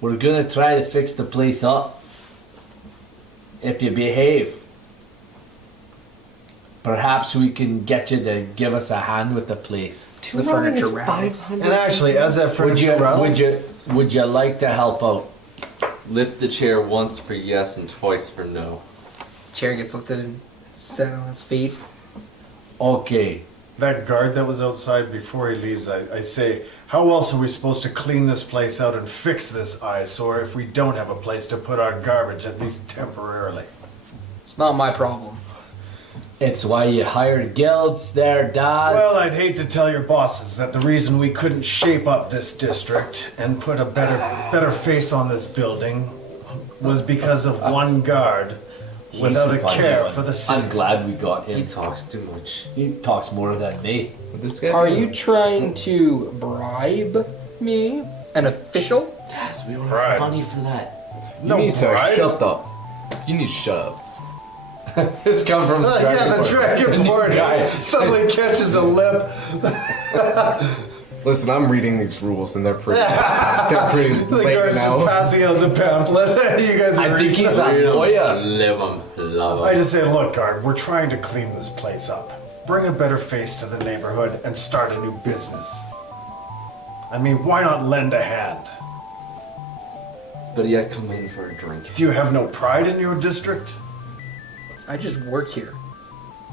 We're gonna try to fix the place up. If you behave, perhaps we can get you to give us a hand with the place. The furniture rattles. And actually, as that Would you? furniture rattles, Would you like to help out? Lift the chair once for yes and twice for no. Chair gets lifted and set on its feet. Okay. that guard that was outside before he leaves, I say, how else are we supposed to clean this place out and fix this eyesore if we don't have a place to put our garbage, at least temporarily? It's not my problem. It's why you hired guilds there, Daz. Well, I'd hate to tell your bosses that the reason we couldn't shape up this district and put a better face on this building was because of one guard without a funny care one. for the city. I'm glad we got He him. talks too much. He talks more than me. This guy. Are you trying to bribe me? An official? Yes, we don't Right. have money for that. You need to bribe. shut up. You need to shut up. It's come from the Yeah, the dragonborn guy. suddenly catches a lip. Listen, I'm reading these rules and they're pretty The blatant guard's just now. passing out the pamphlet. You guys are I think reading he's it. a lawyer. Live 'em, love 'em. I just say, look, guard, we're trying to clean this place up. Bring a better face to the neighborhood and start a new business. I mean, why not lend a hand? But yet come in for a drink. Do you have no pride in your district? I just work here.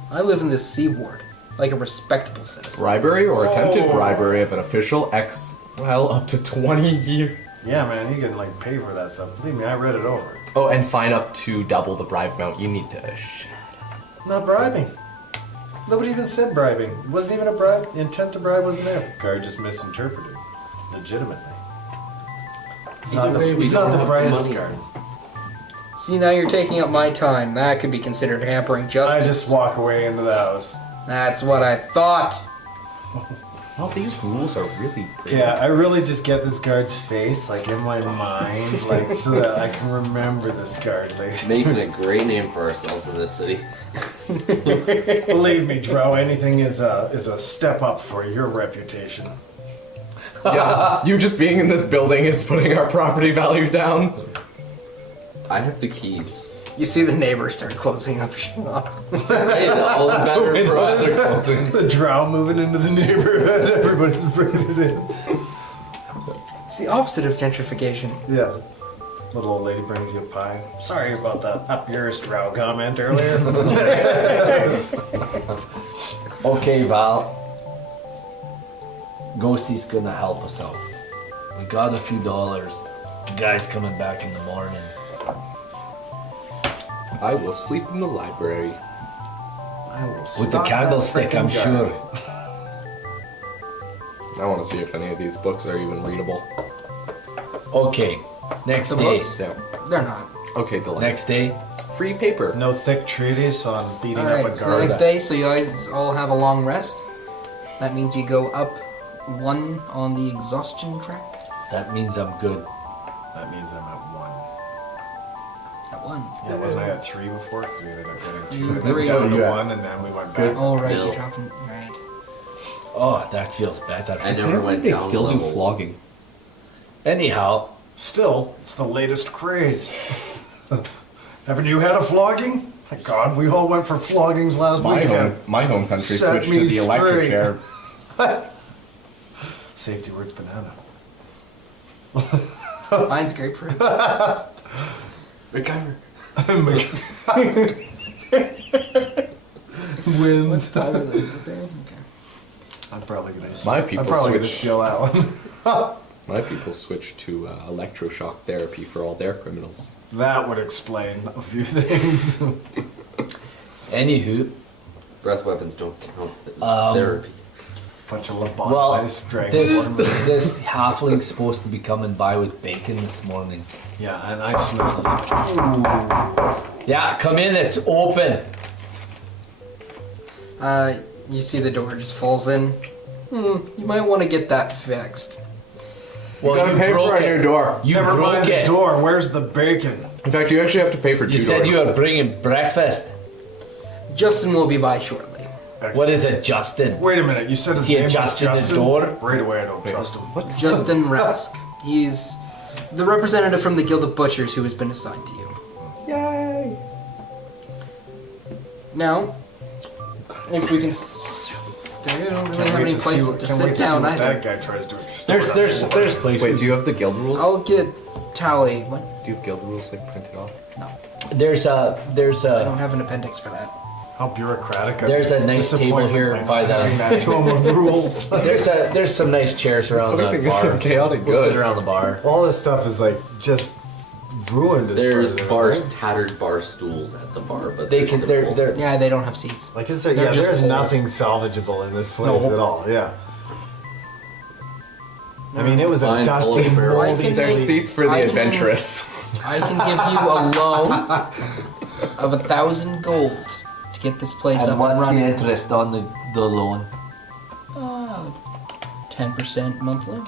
I live in this sea ward, like a respectable citizen. Bribery or attempted Oh. bribery of an official up to 20 years. Yeah, man, you can like pay for that stuff. Believe me, I read it over. Oh, and fine up to double the bribe amount. You need to. Not bribing. Nobody even said bribing. It wasn't even a bribe. The intent to bribe wasn't there. Guard just misinterpreted. Legitimately. He's not Either way, we he's don't not the have brightest money. guard. See, now you're taking up my time. That could be considered hampering justice. I just walk away into the house. That's what I thought. Well, these rules are really pretty. Yeah, I really just get this guard's face, like, in my mind, like, so that I can remember this guard later. Making a great name for ourselves in this city. Believe me, Drow, anything is a step up for your reputation. Yeah, you just being in this building is putting our property value down. I have the keys. You see the neighbors start closing up shop. Hey, all the better for us. The Drow moving into the neighborhood, everybody's bringing it in. It's the opposite of gentrification. Yeah. Little old lady brings you a pie. Sorry about that up yours, Drow comment earlier. Okay, Val. Ghosty's gonna help us out. We got a few dollars. The guy's coming back in the morning. I will sleep in the library. I will With the stop that candlestick, I'm frickin' guard. sure. I want to see if any of these books are even readable. Okay, next The day. books? Yeah. They're not. Okay, delay. Next day. Free paper. No thick treatise on beating up a Alright, so the guard. next day, so you guys all have a long rest. That means you go up 1 on the exhaustion track. That means I'm good. That means I'm at 1. At 1. Yeah, wasn't I at 3 before? Because we ended up getting You 2. were three. Down to Yeah. 1, and then we went Good. back. Oh, right, No. you dropped them. Right. Oh, that feels better. I never went they down still do level. flogging. Anyhow, Still, it's the latest craze. Haven't you had a flogging? My God, we all went for floggings last weekend. My home country Set switched me to the electric straight. chair. Safety words banana. Mine's grapefruit. MacGyver. Wins. What's the other thing? Okay. I'm probably gonna. My people I'm probably gonna switched. steal that one. My people switched to electroshock therapy for all their criminals. That would explain a few things. anywho, Breath weapons don't count as Um, therapy. Bunch of well, lobotomized dragons. this halfling's supposed to be coming by with bacon this morning. Yeah, and I smell it. Yeah, come in, it's open. You see the door just falls in. You might want to get that fixed. Well, gotta pay for a new door. You Never broke mind the it. door. Where's the bacon? In fact, you actually have to pay for two You said doors. you were bringing breakfast. Justin will be by shortly. What is it, Justin? Wait a minute. You said his Is he name was adjusting the Justin? door? Right away, I don't trust him. What? Justin Rask. He's the representative from the Guild of Butchers who has been assigned to you. Yay! Now, if we can. I don't really have any places to sit down That either. guy tries to extort There's us. places. Wait, do you have the guild rules? I'll get tally. What? Do you have guild rules like printed off? No, There's I don't a have an appendix for that. How bureaucratic. There's a nice table here by the- Having that tome of rules. there's some nice chairs around the Everything is so bar. chaotic We'll sit good. around the bar. All this stuff is like just ruined. As There's far as I know, right? tattered bar stools at the bar, but They they're can they're simple. they're Yeah, they don't have seats. Like it's like, They're yeah, just there's poles. nothing salvageable in this place No. at all. Yeah. I mean, it was a Fine, dusty, pull it barrel. moldy. can There's see- seats for the I can- adventurous. I can give you a loan of 1,000 gold to get this place and up what's and the running. interest on the loan? 10% monthly.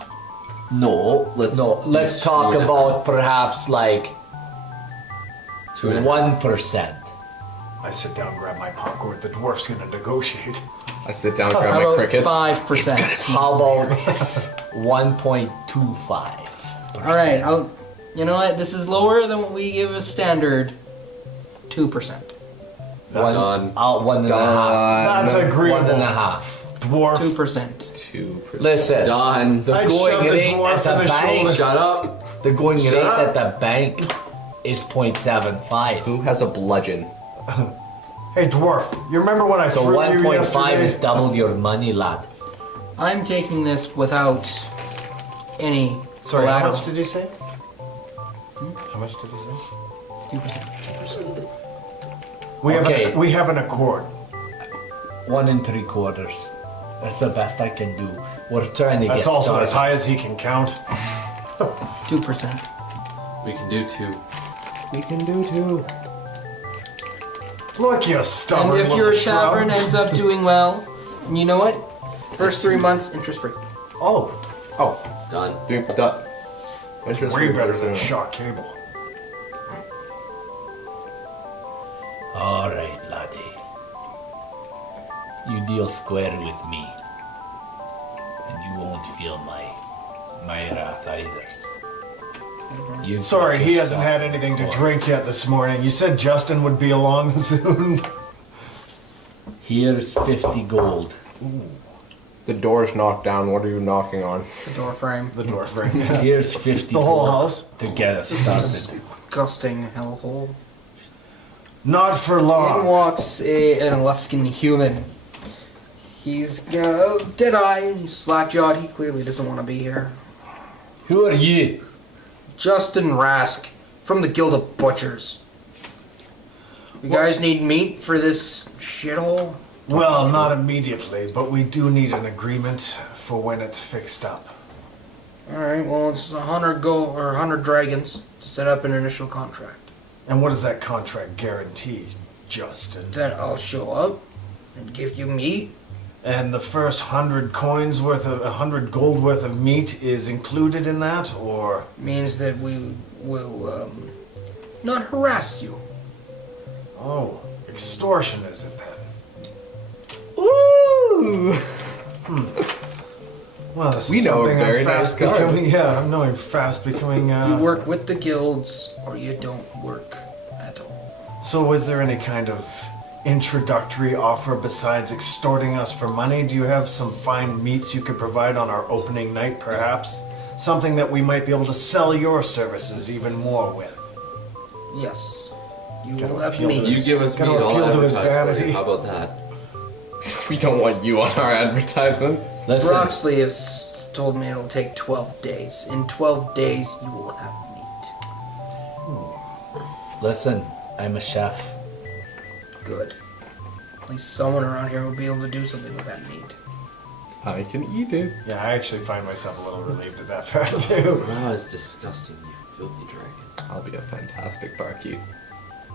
No, let's talk about perhaps like 2.5. 1%. I sit down, grab my popcorn. The dwarf's gonna negotiate. I sit down, grab How my about crickets. 5%? How about 1.25? All right, you know what? This is lower than what we give a standard 2%. Done. One and a half. That's agreeable. 1.5. Dwarf. 2%. 2%. Listen, Done. the I'd going shove the rate dwarf at the in the bank. shoulder. Shut up. The going Shut rate up. at the bank is 0.75. Who has a bludgeon? Hey, dwarf. You remember when I So threw you 1.5 is yesterday? double your money, lad. I'm taking this without any Sorry, how collateral. much did you say? How much did you say? 2%. Okay. We have an accord. 1 3/4. That's the best I can do. We're trying to That's get also started. as high as he can count. 2%. We can do 2. We can do 2. Look, you stubborn And if your little tavern shrub. ends up doing well, and you know what? First 3 months, interest free. Oh, Oh, Done. doing that. Interest way rate better is, than shock cable. All right, laddie. You deal square with me, and you won't feel my wrath either. You Sorry, got he hasn't yourself had anything to a drink yet this morning. You said Justin would be along soon. Here's 50 gold. The door's knocked down. What are you knocking on? The door frame. The dwarf ring. Here's 50 The whole gold house? to get us This is started. disgusting hellhole. Not for In long. walks an Alaskan human. He's dead eye and he's slack jawed. He clearly doesn't want to be here. Who are you? Justin Rask from the Guild of Butchers. You guys need meat for this shithole? Well, not immediately, but we do need an agreement for when it's fixed up. Alright, well, it's 100 gold or 100 dragons to set up an initial contract. And what does that contract guarantee, Justin? Then I'll show up and give you meat. And the first 100 coins worth of 100 gold worth of meat is included in that, or Means that we will not harass you. oh, extortion is it then? Ooh! Well, this We is know a something very I'm fast nice guard. becoming. Yeah, I'm knowing fast becoming. You work with the guilds, or you don't work at all. So, was there any kind of introductory offer besides extorting us for money? Do you have some fine meats you could provide on our opening night, perhaps? Something that we might be able to sell your services even more with. Yes. You Gotta will have appeal to meat. You give us meat, Gotta I'll appeal to his advertise for vanity. you. How about that? We don't want you on our advertisement. Listen, Broxley has told me it'll take 12 days. In 12 days, you will have meat. listen, I'm a chef. Good. At least someone around here will be able to do something with that meat. I can eat it. Yeah, I actually find myself a little relieved at that fact too. Wow, it's disgusting, you filthy dragon. I'll be a fantastic barkeep.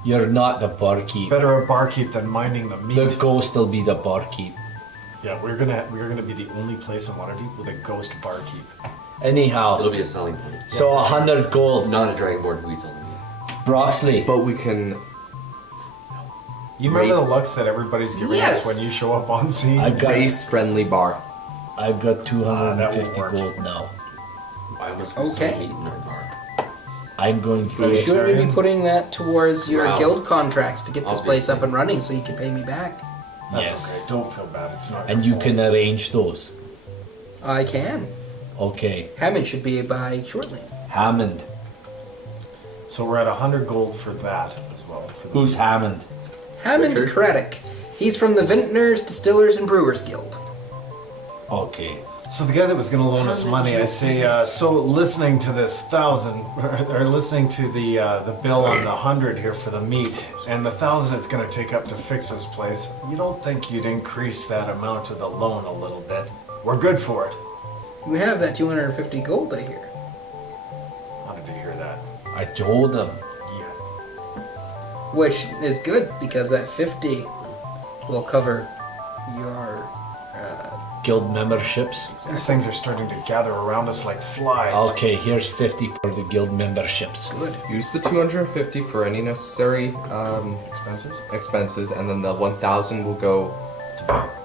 You're not the barkeep. Better a barkeep than minding the meat. The ghost will be the barkeep. Yeah, we're gonna be the only place in Waterdeep with a ghost barkeep. It'll Anyhow, be a selling point. so 100 gold. Not a dragonborn who eats all the meat. Broxley, But we can. You remember Race. the looks that everybody's giving Yes. us when you show up on scene? I've got Race friendly bar. I've got that won't 250 work. gold now. Why must we Okay. sell meat in our bar? I'm going to. Shouldn't we be Vegetarian? putting that towards your Wow. guild contracts to get this place Obviously. up and running so you can pay me back? That's Yes. okay. Don't feel bad. It's not. And your you fault. can arrange those. I can. Okay. Hammond should be by shortly. Hammond. So we're at 100 gold for that as well. For the- Who's Hammond? Hammond Richard? Craddock. He's from the Vintners, Distillers, and Brewers Guild. Okay. So the guy that was going to loan us money, I say. So listening to this 1,000, or listening to the bill on the 100 here for the meat, and the 1,000 it's going to take up to fix this place. You don't think you'd increase that amount of the loan a little bit? We're good for it. We have that 250 gold, I hear. Wanted to hear that. I told him. Yeah. Which is good because that 50 will cover your. Guild memberships. These things are starting to gather around us like flies. Okay, here's 50 for the guild memberships. Good. Use the 250 for any necessary Expenses? expenses, and then the 1,000 will go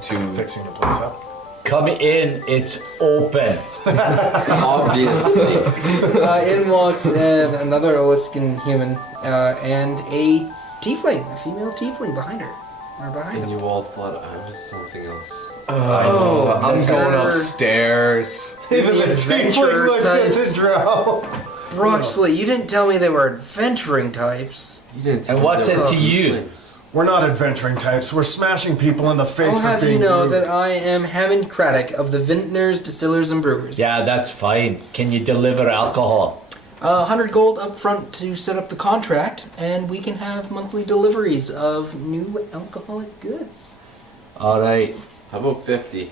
to. Fixing the place up. Come in, it's open. Obviously. In walks another Oliskan human and a tiefling, a female tiefling behind her. Or behind And him. you all thought I was something else. Oh, I'm these going are upstairs. Even the the adventurer tiefling looks at types. the drow. Broxley, you didn't tell me they were adventuring types. You didn't And tell what's me there it were to you? tieflings. We're not adventuring types. We're smashing people in the face I'll for have being you know rude. that I am Hammond Craddock of the Vintners, Distillers, and Brewers. Yeah, that's fine. Can you deliver alcohol? 100 gold up front to set up the contract, and we can have monthly deliveries of new alcoholic goods. Alright. How about 50?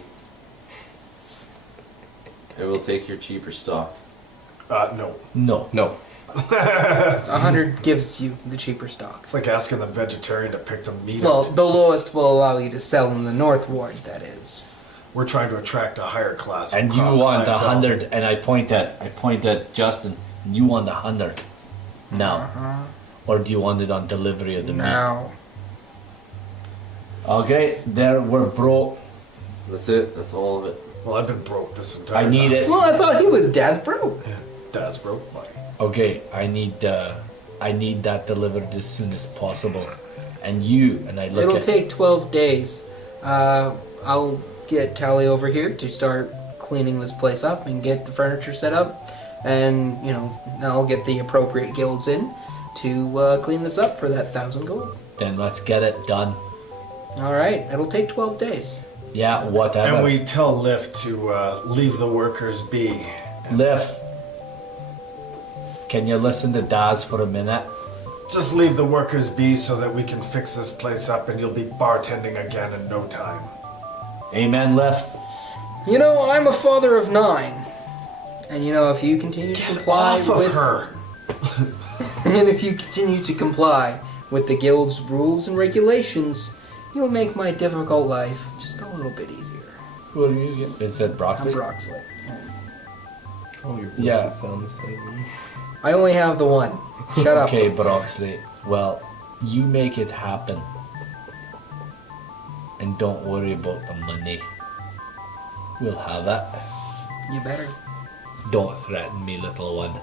I will take your cheaper stock. No. No. No. 100 gives you the cheaper stocks. It's like asking the vegetarian to pick the meat Well, up. the lowest will allow you to sell in the North Ward, that is. We're trying to attract a higher class. of And you crop want clientele. 100, and I point at Justin, and you want 100 now. Uh-huh. Or do you want it on delivery of the Now. meat? Okay, there, we're broke. That's it. That's all of it. Well, I've been broke this entire I need time. it. Well, I thought he was Dad's bro. Dad's broke, buddy. Okay, I need that delivered as soon as possible. And you, and I look It'll at take 12 days. I'll get Tally over here to start cleaning this place up and get the furniture set up. And, you know, I'll get the appropriate guilds in to clean this up for that 1,000 gold. then let's get it done. Alright, it'll take 12 days. Yeah, whatever. And we tell Lift to leave the workers be. Liv, can you listen to Daz for a minute? Just leave the workers be so that we can fix this place up and you'll be bartending again in no time. Amen, Liv? You know, I'm a father of 9. And you know, if you continue to comply Off of with her. and if you continue to comply with the guild's rules and regulations, you'll make my difficult life just a little bit easier. Who are you again? Is that I'm Broxley? Broxley. Oh, your voices Yeah. sound the same. I only have the one. Shut up. Okay, Broxley. Well, you make it happen. And don't worry about the money. We'll have it. You better. Don't threaten me, little one,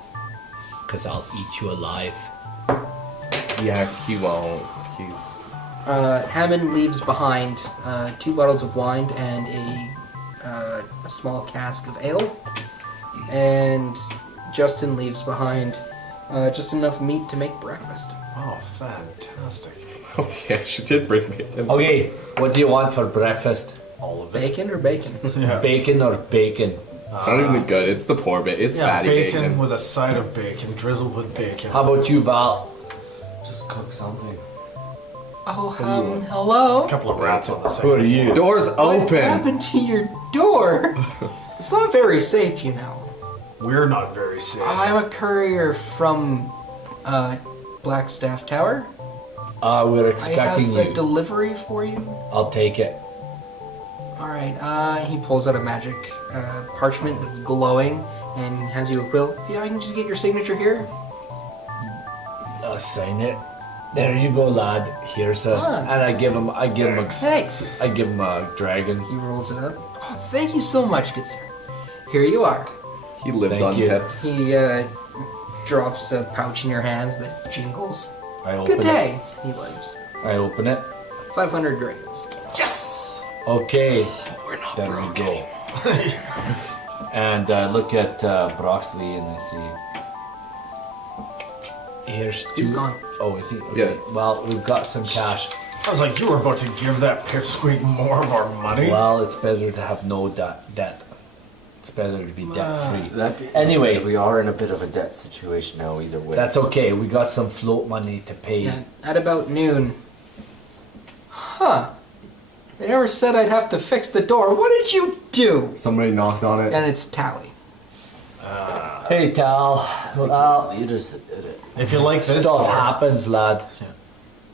because I'll eat you alive. Yeah, he won't. He's. Hammond leaves behind 2 bottles of wine and a small cask of ale. And Justin leaves behind just enough meat to make breakfast. Oh, fantastic. Oh yeah, she did bring me in. Okay, what do you want for breakfast? All of it. Bacon or bacon? Yeah. Bacon or bacon? It's not even good. It's the poor bit. It's Yeah, fatty bacon, bacon. with a side of bacon, drizzled with bacon. How about you, Val? Just cook something. Oh, hello? A couple of rats on the side. Who are you? Doors What open. happened to your door? It's not very safe, you know. We're not very safe. I'm a courier from Blackstaff Tower. We're I expecting have a you. delivery for you. I'll take it. Alright, he pulls out a magic parchment that's glowing and hands you a quill. If I can just get your signature here. I'll sign it. There you go, lad. Here's a, Ah. and I give him a, Thanks. I give him a dragon. He rolls it up. Oh, thank you so much, good sir. Here you are. He lives Thank on you. tips. He drops a pouch in your hands that jingles. I open Good day, he lives. it. I open it. 500 dragons. Yes. Okay. We're not There broke. we go. And I look at Broxley and I see. Here's 2. He's gone. Oh, is he? Okay. Yeah. Well, we've got some cash. I was like, you were about to give that pipsqueak more of our money? Well, it's better to have no debt. It's better to be debt free. That being Anyway. said, we are in a bit of a debt situation now. Either way. That's okay. We got some float money to pay. Yeah, at about noon. Huh. They never said I'd have to fix the door. What did you do? Somebody knocked on it. And it's Tally. Hey, Tal. Well, leaders that did it. If you like this stuff door, happens, lad.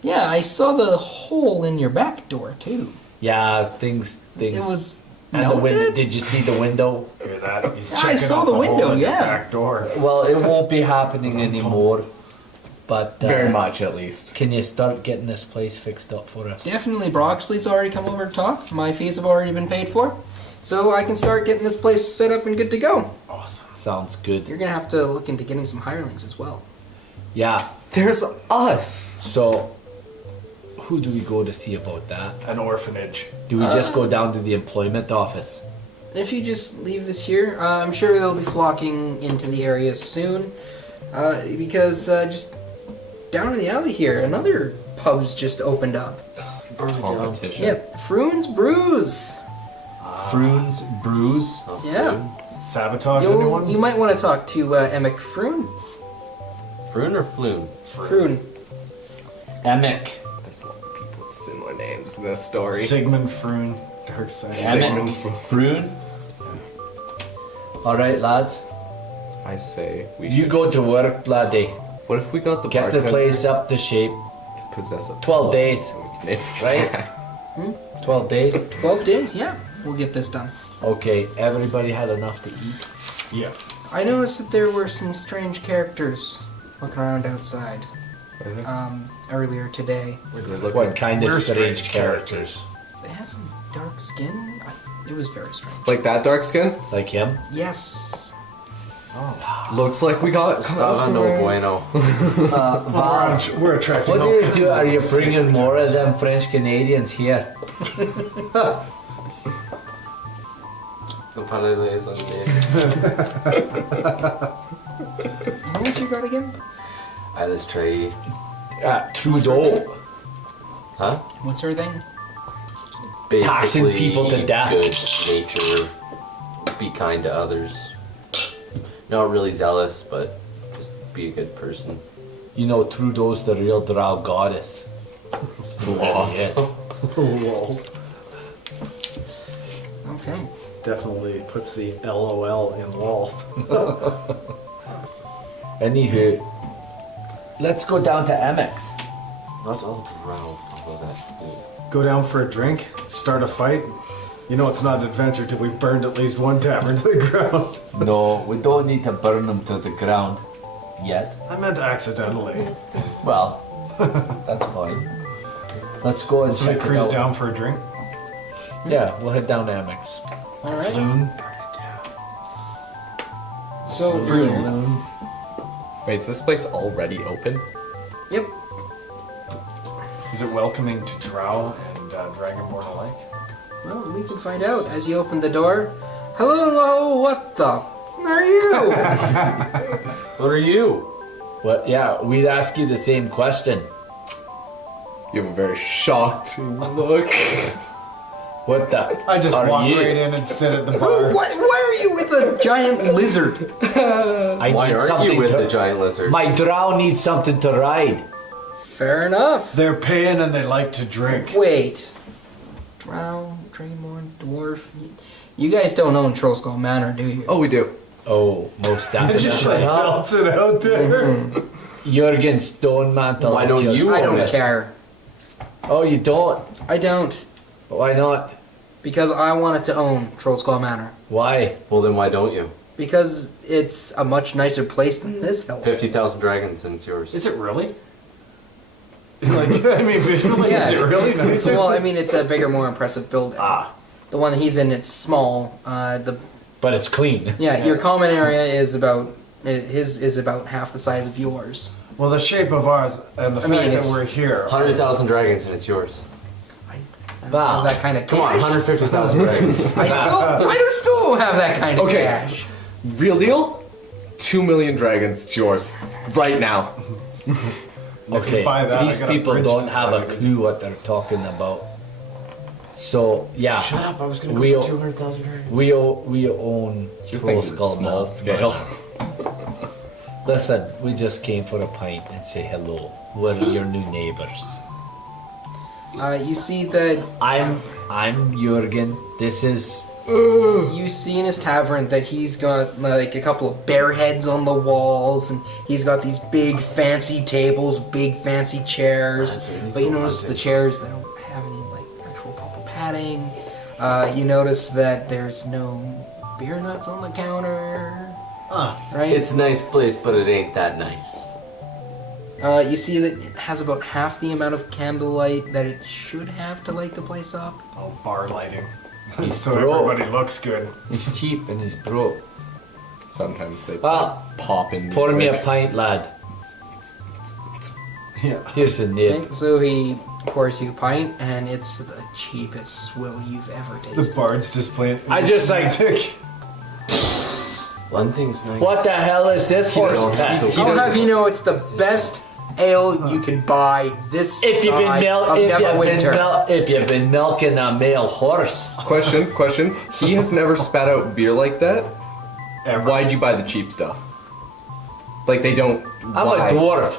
Yeah, I saw the hole in your back door, too. Yeah, things. It was And the window. melted? Did you see the window? hear that? He's I checking saw out the hole window, in your yeah. back door. Well, it won't be happening anymore. But Very much, at least. Can you start getting this place fixed up for us? Definitely, Broxley's already come over to talk. My fees have already been paid for. So I can start getting this place set up and good to go. Awesome. Sounds good. You're gonna have to look into getting some hirelings as well. Yeah. There's us. So, who do we go to see about that? An orphanage. Do we just go down to the employment office? If you just leave this here, I'm sure they'll be flocking into the area soon. Because just down in the alley here, another pub's just opened up. Competition. Yep, Froon's Brews. Fruins, brews. Yeah. Sabotage anyone? You might want to talk to Emic Froon. Froon or Floon? Froon. Emic. There's a lot of people with similar names in this story. Sigmund Froon. Dark side. Emic. Brune. Alright, lads. I say we You should. go to work, laddie. What if we got the Get the bartender place up to shape. to possess a 12 days. and we can name it Right? Sam. 12 days. 12 days? Yeah. We'll get this done. Okay, everybody had enough to eat. Yeah. I noticed that there were some strange characters looking around outside earlier today. We're looking What kind of We're strange strange characters? They had some dark skin. It was very strange. like that dark skin? Like him? Yes. Looks like we got Sava no customers. bueno. Val, We're attracting what all do you kinds do? of Are you sick bringing more of dudes. them French Canadians here? No parallels on this. And what's your god again? Alice Trey. Trudeau. Huh? What's her thing? Basically, Taxing people to death. Good nature. Be kind to others. Not really zealous, but just be a good person. You know, Trudeau's the real drow goddess. Yes. Lol. Okay. Definitely puts the LOL in lol. Anywho, let's go down to Amex. Not all drow follow that fool. Go down for a drink, start a fight. You know it's not an adventure till we burned at least one tavern to the ground. No, we don't need to burn them to the ground yet. I meant accidentally. Well, that's fine. Let's go and So we check it cruise out. down for a drink. Yeah, we'll head down to Amex. All right. Loon. So, Wait, is this place already open? yep. Is it welcoming to Drow and Dragonborn alike? Well, we can find out as you open the door. Hello, what the are you? What are you? What? Yeah, we'd ask you the same question. You have a very shocked look. What the? I just are walk you? right in and sit at the bar. Why are you with a giant lizard? I Why need aren't something you with to. the giant lizard? My drow needs something to ride. Fair enough. They're paying and they like to drink. Wait. Drow, Draymorn, Dwarf. You guys don't own Trollskull Manor, do you? Oh, we do. Oh, most I just definitely. like belts it out there. Jurgen Stonemantle. Why don't just- you I don't own it? care. Oh, you don't? I don't. Why not? Because I wanted to own Trollskull Manor. Why? Well, then why don't you? Because it's a much nicer place than this hell. 50,000 dragons and it's yours. Is it really? Like, I mean, visually, is it really nice? Well, I mean, it's a bigger, more impressive building. Ah, The one he's in, it's small. The But it's clean. yeah, your common area is about his is about half the size of yours. well, the shape of ours and the I mean, fact that it's- we're here. 100,000 dragons and it's yours. I don't Wow. have that kind of Come on, cash. 150,000 dragons. I still don't have that kind of Okay. cash. Real deal? 2 million dragons. It's yours. Right now. Okay, buy that, I these got a people bridge don't to have a sign. clue what they're talking about. So yeah, Shut up, I was gonna go We- for 200,000 dragons. we own You're Troll thinking Skull small Manor. scale. Listen, we just came for a pint and say hello. We're your new neighbors. You see that I'm Jurgen. This is you see in his tavern that he's got like a couple of bear heads on the walls, and he's got these big fancy tables, big fancy chairs. But you notice the chairs they don't have any like actual proper padding. You notice that there's no beer nuts on the counter. Right? It's a nice place, but it ain't that nice. You see that it has about half the amount of candlelight that it should have to light the place up. Oh, bar lighting. He's so broke. everybody looks good. he's cheap and he's broke. Sometimes they Well, pop in pour me a music. pint, lad. Yeah. Here's a nib. Okay, so he pours you a pint, and it's the cheapest swill you've ever The tasted. bard's just playing. I just like- music. One thing's nice. What the hell is this horse doesn't- piss? I'll have you know it's the best ale you can buy this If you've been side of Neverwinter. if you've been milking a male horse, Question. He has never spat out beer like that. Ever. Why'd you buy the cheap stuff? Like they don't. I'm why? a dwarf.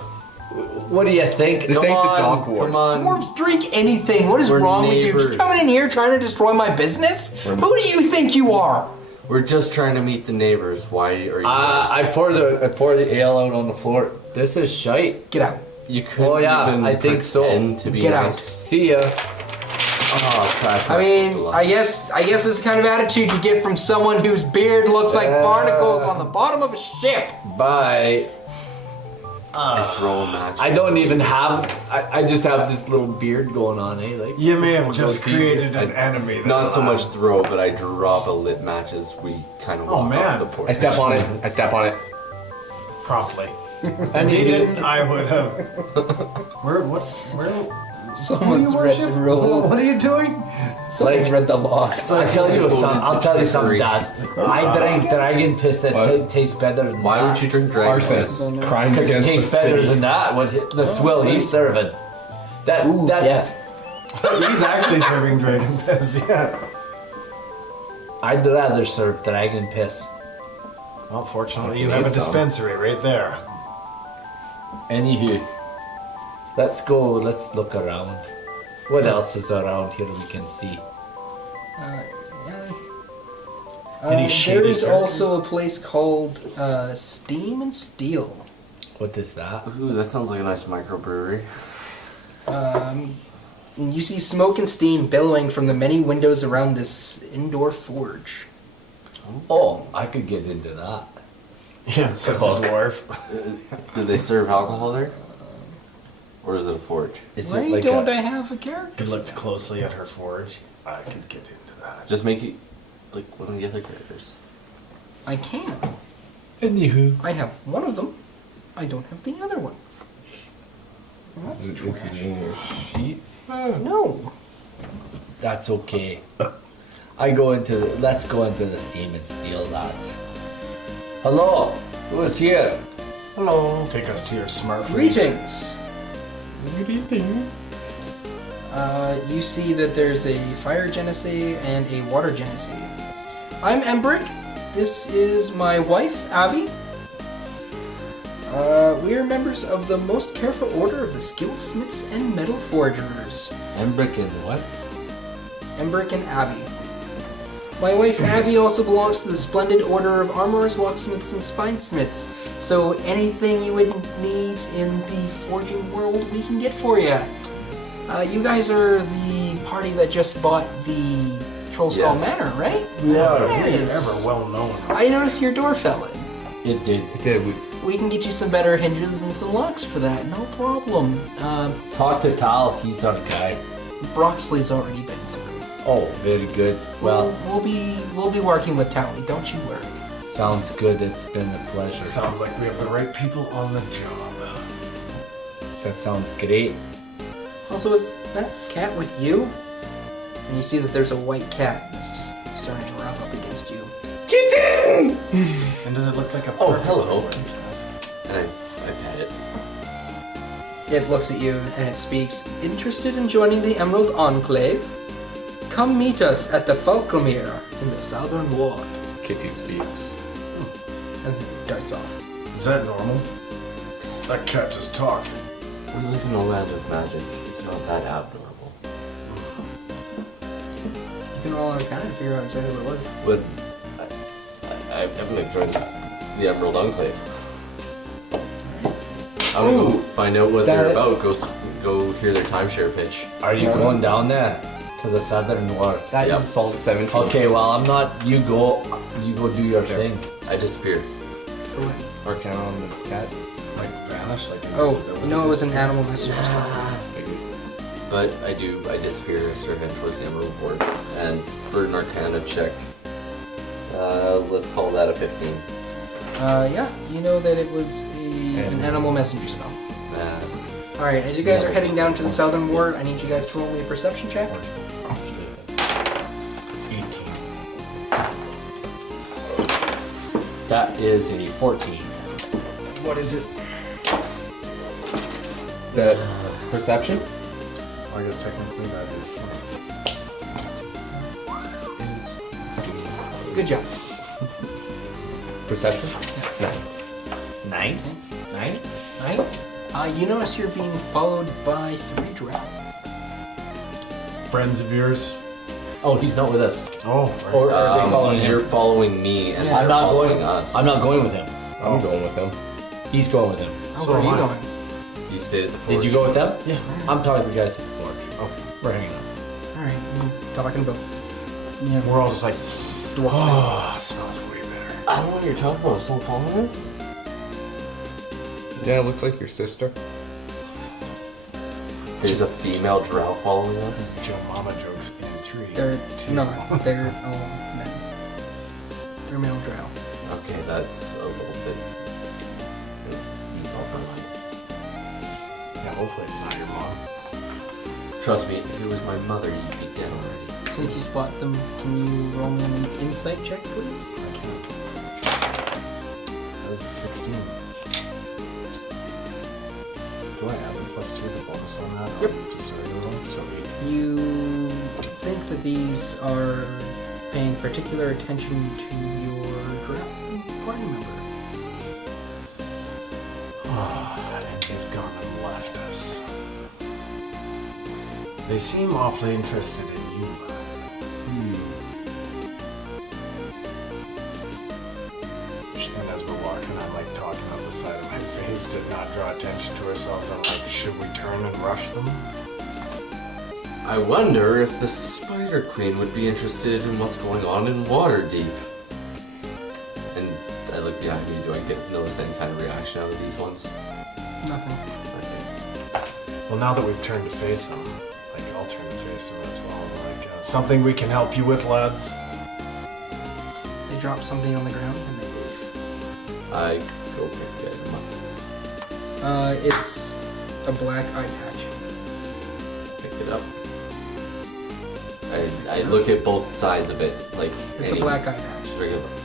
What do you think? This ain't the dock war. Come on. Dwarves drink anything. What is We're wrong with you? neighbors. Just coming in here trying to destroy my business? Who do you think you are? We're just trying to meet the neighbors. Why are you I pour the ale out on the floor. This is shite. Get out. You couldn't Oh, yeah, even I think so. pretend to be Get out. nice. See ya. Oh, trash. I mean, I guess this is the kind of attitude you get from someone whose beard looks like barnacles on the bottom of a ship. Bye. throw a match. I don't even have. I just have this little beard going on, eh? Like You may have just created an enemy. that Not so allowed- much throw, but I drop a lit match as we kind of Oh, walk man. off the porch. I step on it. I step on it. promptly. and He he didn't. I would have. Where? What? Where? Someone's who read you the worship? rule. What are you doing? Someone's Like- read the laws. I'll tell you something. I'll tell you something, Trickery. Daz. I drink dragon piss that What? tastes better than Why that. would you drink dragon Arson. piss? Crimes Because it against tastes the better city. than that. What the swill he's serving. That Ooh, that's. death. He's actually serving dragon piss. Yeah. I'd rather serve dragon piss. Well, fortunately, Okay, you have a need some. dispensary right there. Anywho, let's go. Let's look around. What else is around here we can see? Any shady There's character? also a place called Steam and Steel. What is that? Ooh, that sounds like a nice microbrewery. You see smoke and steam billowing from the many windows around this indoor forge. Oh, I could get into that. Yeah, so the dwarf. Do they serve alcohol there? Or is it a forge? Is Why it like don't a, I have a character? He looked closely at her forge. I could get into that. Just make it like one of the other characters. I can. Anywho. I have one of them. I don't have the other one. Is it in your sheet? No. That's okay. Let's go into the steam and steal that. Hello, who is here? Hello. Take us to your smart fleet. Greetings. Greetings. You see that there's a fire genesee and a water genesee. I'm Embrick. This is my wife, Avi. We are members of the most careful order of the skilled smiths and metal forgers. Embrick and what? Embrick and Avi. My wife Avi also belongs to the splendid order of armorers, locksmiths, and spinesmiths. So anything you would need in the forging world, we can get for you. You guys are the party that just bought the Troll Skull Yes. Manor, right? Yeah. Yes. Ever well known. I noticed your door fell in. It did. It did. We can get you some better hinges and some locks for that, no problem. Talk to Tal, he's our guy. Broxley's already been through. Oh, very good. Well, we'll be working with Tally, don't you worry. sounds good. It's been a pleasure. Sounds like we have the right people on the job. That sounds great. Also, is that cat with you? And you see that there's a white cat that's just starting to rub up against you. And does it look like a Oh, perfect hello. one? And I pet it. It looks at you and it speaks, interested in joining the Emerald Enclave? Come meet us at the Falcomere in the Southern Ward. Kitty speaks. And then it darts off. Is that normal? That cat just talked. We live in a land of magic. It's not that abnormal. You can roll on a counter to figure out exactly what it was. But I'm gonna join the Emerald Enclave. I'm gonna go find out what they're that- about. Go hear their timeshare pitch. Are you going down there to the southern ward? That Yep. is a solid 17. Okay, well I'm not. You go do your thing. I disappeared. For what? Arcana on the cat. Like vanish, like Oh, invisibility. you know it was an animal message as well. Figures. But I disappear as I head towards the Emerald Ward. And for an Arcana check, let's call that a 15. Yeah, you know that it was an animal messenger spell. Uh, Alright, as you guys are heading down to the Southern Ward, I need you guys to roll me a perception check. 18. That is a 14. What is it? The perception? I guess technically that is 20. Good job. Perception? 9. 9? 9? You notice you're being followed by 3 drow. Friends of yours? Oh, he's not with us. Oh, right. Or are they following him? you're following me, and I'm they're not following going. us. I'm not going with him. I'm going with him. He's going with him. Oh, So where are you am I. going? You stayed at the forge. Did you go with them? Yeah. I'm talking to the guys at the forge. Oh, we're hanging out. Alright, talking about We're all just like, dwarf oh, smells way better. I don't know what you're talking about. Someone following us? Yeah, it looks like your sister. There's a female drow following us. Joe Mama jokes in 3. They're 2. not. They're all men. They're male drow. Okay, that's a little bit. Ease off my mind. Yeah, hopefully it's not your mom. Trust me, if it was my mother, you'd be dead already. Since you spot them, can you roll me an insight check, please? I can't. That was a 16. Do I add a +2 to bonus on that? Yep. Just so I know. So 18. You think that these are paying particular attention to your drow party member. And they've gone and left us. They seem awfully interested in you. And as we're walking, I'm like talking up the side of my face to not draw attention to ourselves. I'm like, should we turn and rush them? I wonder if the Spider Queen would be interested in what's going on in Waterdeep. And I look behind me. Do I notice any kind of reaction out of these ones? Nothing. Okay. Well, now that we've turned to face them, like I'll turn to face them as well. Like something we can help you with, lads. They drop something on the ground and they leave. I go pick the item up. It's a black eye patch. Pick it up. I look at both sides of it, like It's a black eye patch.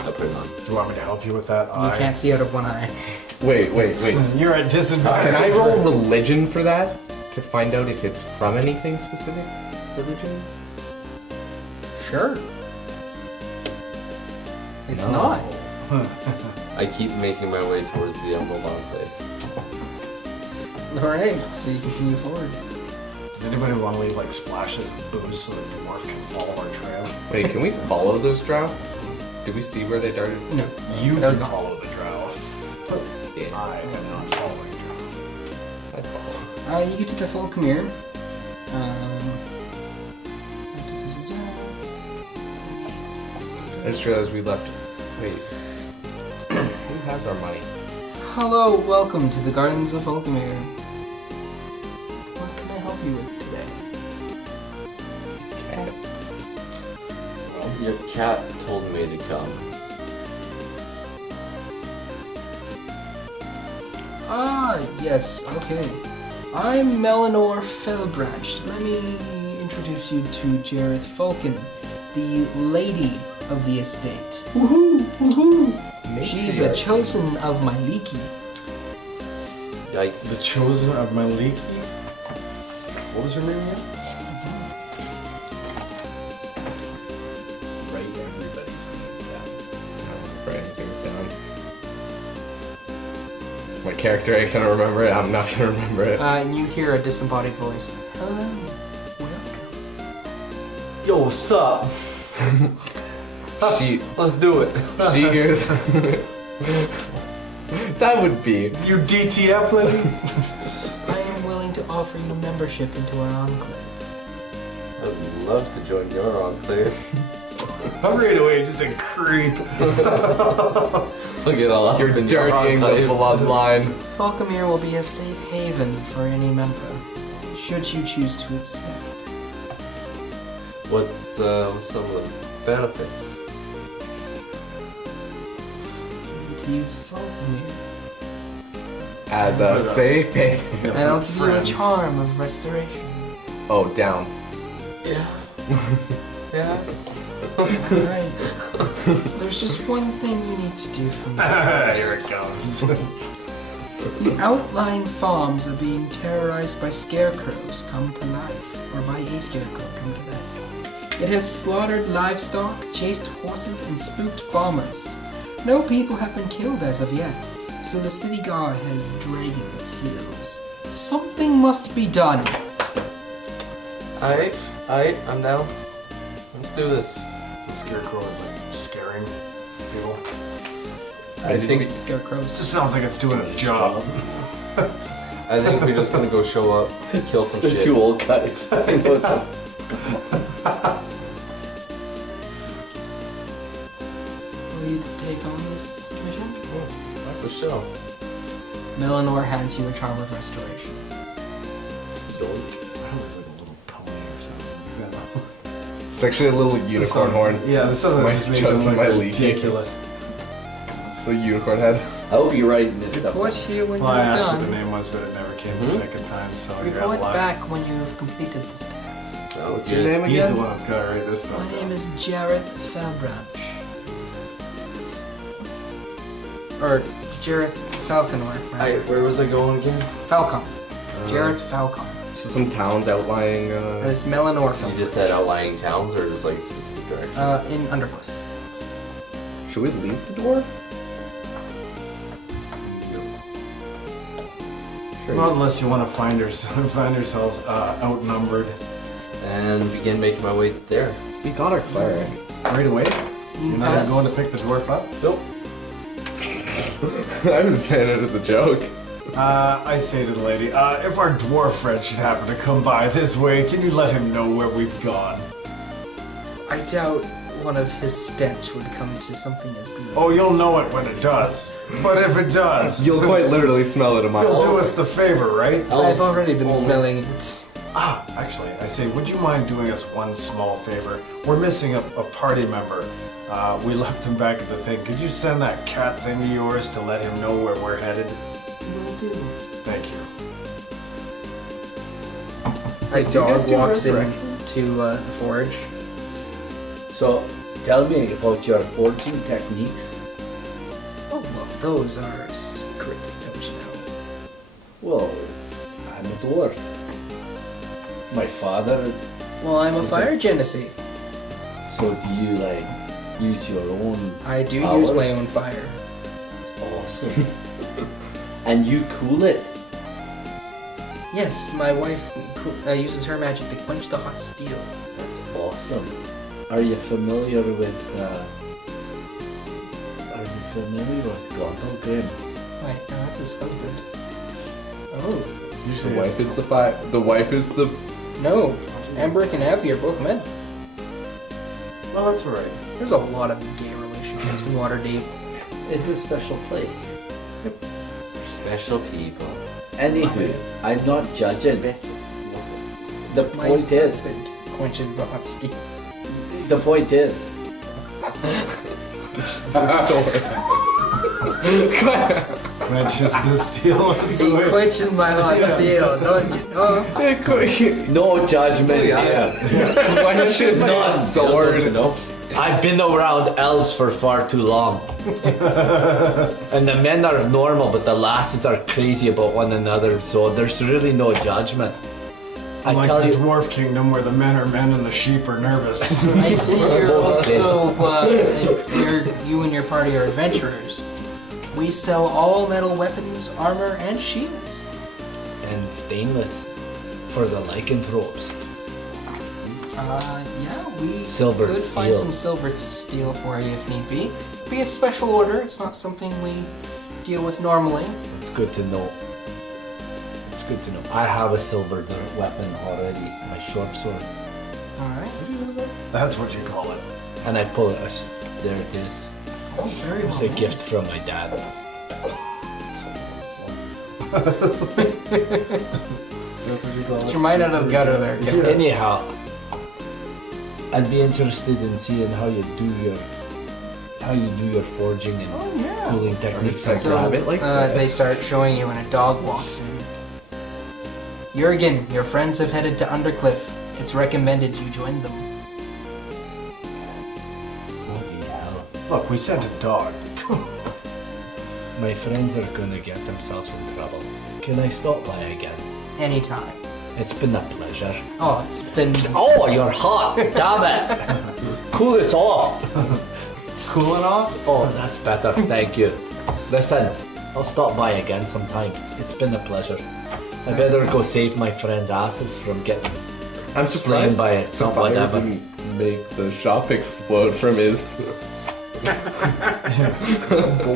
I put it on. Do you want me to help you with that? You can't see out of one eye. Wait. You're at disadvantage. Can I roll religion for that to find out if it's from anything specific? Religion? Sure. It's No. not. I keep making my way towards the Emerald Enclave. Alright, so you continue forward. Does anybody want to leave like splashes of booze so that the dwarf can follow our trail? Wait, can we follow those drow? Did we see where they darted? No. You They're can gone. follow the drow. Yeah, I am not following drow. I'd follow. You get to the full Khmer. I just realized we left. Wait. Who has our money? Hello, welcome to the Gardens of Volcamere. What can I help you with today? Cat. Your cat told me to come. Ah, yes, okay. I'm Melanor Fellbranch. Let me introduce you to Jareth Falcon, the lady of the estate. Woohoo! Woohoo! She's a chosen of my leaky. Yikes. The chosen of Maliki? What was her name again? Write everybody's name down. Writing things down. My character, I can't remember it. I'm not gonna remember it. And you hear a disembodied voice. Hello, welcome. Yo, what's up? She Let's do it. she hears. That would be. You DTF lady? I am willing to offer you membership into our enclave. I'd love to join your enclave. I'm right away, just a creep. Look at all up You're in your dirtying the enclave. bloodline. Falcamere will be a safe haven for any member, should you choose to accept. What's some of the benefits? To use Falcamere. As a safe haven. And I'll give you a Friends. charm of restoration. Oh, down. Yeah. Yeah. Alright. There's just one thing you need to do for me. Here it comes. The outlying farms are being terrorized by scarecrows come to life, or by a scarecrow come to life. It has slaughtered livestock, chased horses, and spooked farmers. No people have been killed as of yet, so the city guard has dragging its heels. Something must be done. Alright, I'm down. Let's do this. The scarecrow is like scaring people. I think Scarecrows. Just sounds like it's doing its job. we're just gonna go show up, kill some The shit. two old guys. Will you take on this mission? For sure. Melanor hands you a charm of restoration. Yoink. That was like a little pony or something. It's actually a little unicorn horn. Yeah, this doesn't My just make chosen them by like leaky. ridiculous. The unicorn head. I hope you're writing this stuff. Report here when Well, I you're asked done. what the name was, but it never came the second time, so I got Report luck. back when you've completed this task. Sounds What's good. your name He's again? the one that's got to write this stuff My down. name is Jareth Fellbranch. Or Jareth Falconor. rather. Where was I going again? Falcon. Jareth Falcon. So some towns outlying. And it's Melanor You Falcon. just said outlying towns or just like a specific direction? In Undercliff. Should we leave the dwarf? Sure. Not unless you want to find yourselves outnumbered And begin making my way there. We got our cleric. right away. You You're not pass. going to pick the dwarf up? Nope. I was saying it as a joke. I say to the lady, if our dwarf friend should happen to come by this way, can you let him know where we've gone? I doubt one of his stench would come to something as beautiful. Oh, you'll know it when it does. But if it does, You'll quite literally smell it a mile. you'll do us the favor, right? I've already been Oh. smelling it. Actually, I say, would you mind doing us one small favor? We're missing a party member. We left him back at the thing. Could you send that cat thing of yours to let him know where we're headed? Will do. Thank you. A do you guys dog do walks resurrections? into the forge. So, tell me about your forging techniques. Oh, well, those are secret, don't you know? Well, I'm a dwarf. My father. Well, I'm a Is fire it- genasi. So, do you like use your own? I do powers? use my own fire. Awesome. And you cool it. Yes, my wife uses her magic to quench the hot steel. That's awesome. Are you familiar with? Are you familiar with Gauntlegrim? Wait, no, that's his husband. Oh, The wife is the The wife is the. no. Embrick and Avi are both men. Well, that's all right. There's a lot of gay relationships in Waterdeep. It's a special place. Special people. Anywho, I'm not judging. The My point is, husband quenches the hot steel. the point is, Quenches the steel. He quenches my hot steel, don't you know? no judgment here. Quenches None. his sword. You know? I've been around elves for far too long. And the men are normal, but the lasses are crazy about one another, so there's really no judgment. I Like tell the you, dwarf kingdom where the men are men and the sheep are nervous. I see you're Both also, you and your party are adventurers. We sell all metal weapons, armor, and shields. and stainless for the lycanthropes. Yeah, we Silver could steel. find some silvered steel for you if need be. Be a special order. It's not something we deal with normally. It's good to know. It's good to know. I have a silver weapon already, my short sword, All right. That's what you call it. and I pull it. There it is. Oh, very It's well. a gift from my dad. Get your mind out of the gutter there. Kevin. Anyhow, I'd be interested in seeing how you do your forging and Oh, yeah. cooling techniques. Like So grab it like that. they start showing you, and a dog walks in. Jurgen, your friends have headed to Undercliff. It's recommended you join them. Bloody hell. Look, we sent a dog. My friends are gonna get themselves in trouble. Can I stop by again? Anytime. It's been a pleasure. Oh, it's been. Oh, you're hot! Damn it! Cool this off! Cooling off? Oh, that's better. Thank you. Listen, I'll stop by again sometime. It's been a pleasure. I better go save my friends' asses from getting. I'm slain surprised by the some fire whatever. didn't make the shop explode from his.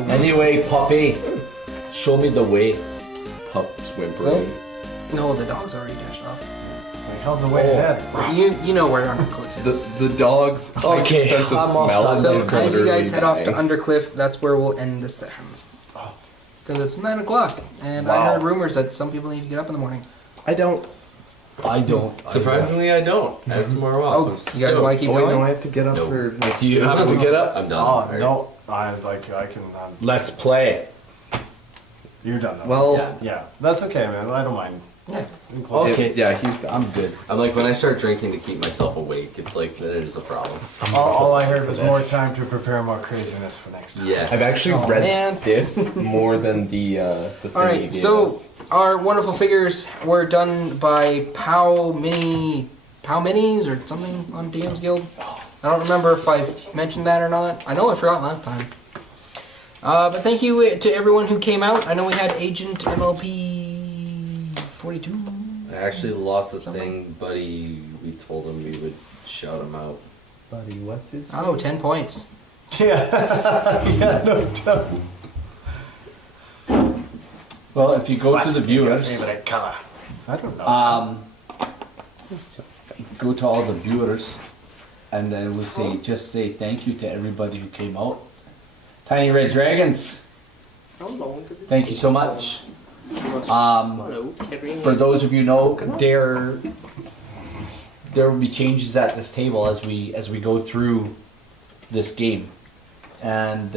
Anyway, Poppy, show me the way. Pupped whimpering. No, the dog's already dashed off. Like, how's the way ahead? You know where Undercliff The is. the dog's heightened Okay, sense of I'm off smell. to So is as you guys literally head off to dying. Undercliff, that's where we'll end this session. Because it's 9 o'clock, and I Wow. heard rumors that some people need to get up in the morning. I don't. I don't. Surprisingly, I don't. I have tomorrow off. Oh, I'm you guys want to keep Oh, wait, going? no, I have to get up No. for my. Do you have to get up? I'm done. Oh, Alright. no. I can. Let's play. You're done though. Well, Yeah. Yeah, that's okay, man. I don't mind. Yeah. Include- Okay. yeah, he's. I'm good. I'm like, when I start drinking to keep myself awake, it's like, that is a problem. All I heard was more time to prepare more craziness for next time. Yeah. I've actually Oh, read man. this more than the thing All you right, gave so us. our wonderful figures were done by Pow Minis or something on DM's Guild. I don't remember if I've mentioned that or not. I know I forgot last time. But thank you to everyone who came out. I know we had Agent MLP 42. I actually lost the thing, buddy. We told him we would shout him out. Buddy, what's his? Oh, 10 points. Yeah. Yeah, no doubt. Well, if you go to What's the your viewers, favorite color? I don't know. go to all the viewers, and then we'll just say thank you to everybody who came out. Tiny Red Dragons, thank you so much. For those of you who know, there will be changes at this table as we go through this game. And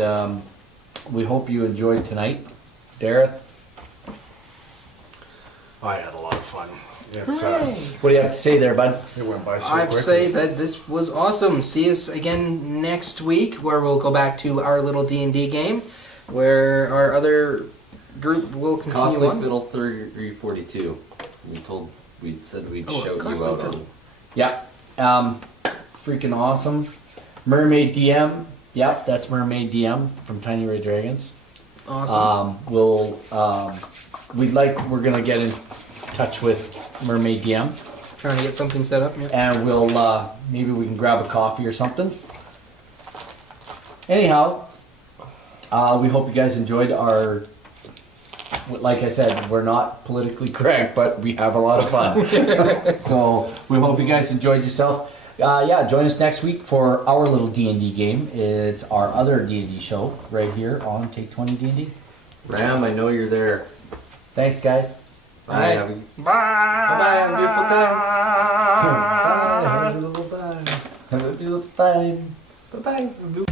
we hope you enjoyed tonight. Dareth, I had a lot of fun. It's, what do you have to say there, bud? it went by so I'd quickly. say that this was awesome. See us again next week, where we'll go back to our little D&D game, where our other group will continue Costly on. Fiddle 342. We said we'd Oh, shout you Costly out Fiddle. on. Yeah. Freaking awesome. Mermaid DM. Yep, that's Mermaid DM from Tiny Ray Dragons. Awesome. We're gonna get in touch with Mermaid DM, Trying to get something set up. Yeah. and we'll maybe we can grab a coffee or something. Anyhow, we hope you guys enjoyed our. Like I said, we're not politically correct, but we have a lot of fun. So we hope you guys enjoyed yourself. Yeah, join us next week for our little D&D game. It's our other D&D show right here on Take 20 D&D. Ram, I know you're there. Thanks, guys. Bye. Alright. Have a, Bye. bye-bye. Have a beautiful time. Bye. Have a little bye. Have a beautiful time. Bye-bye.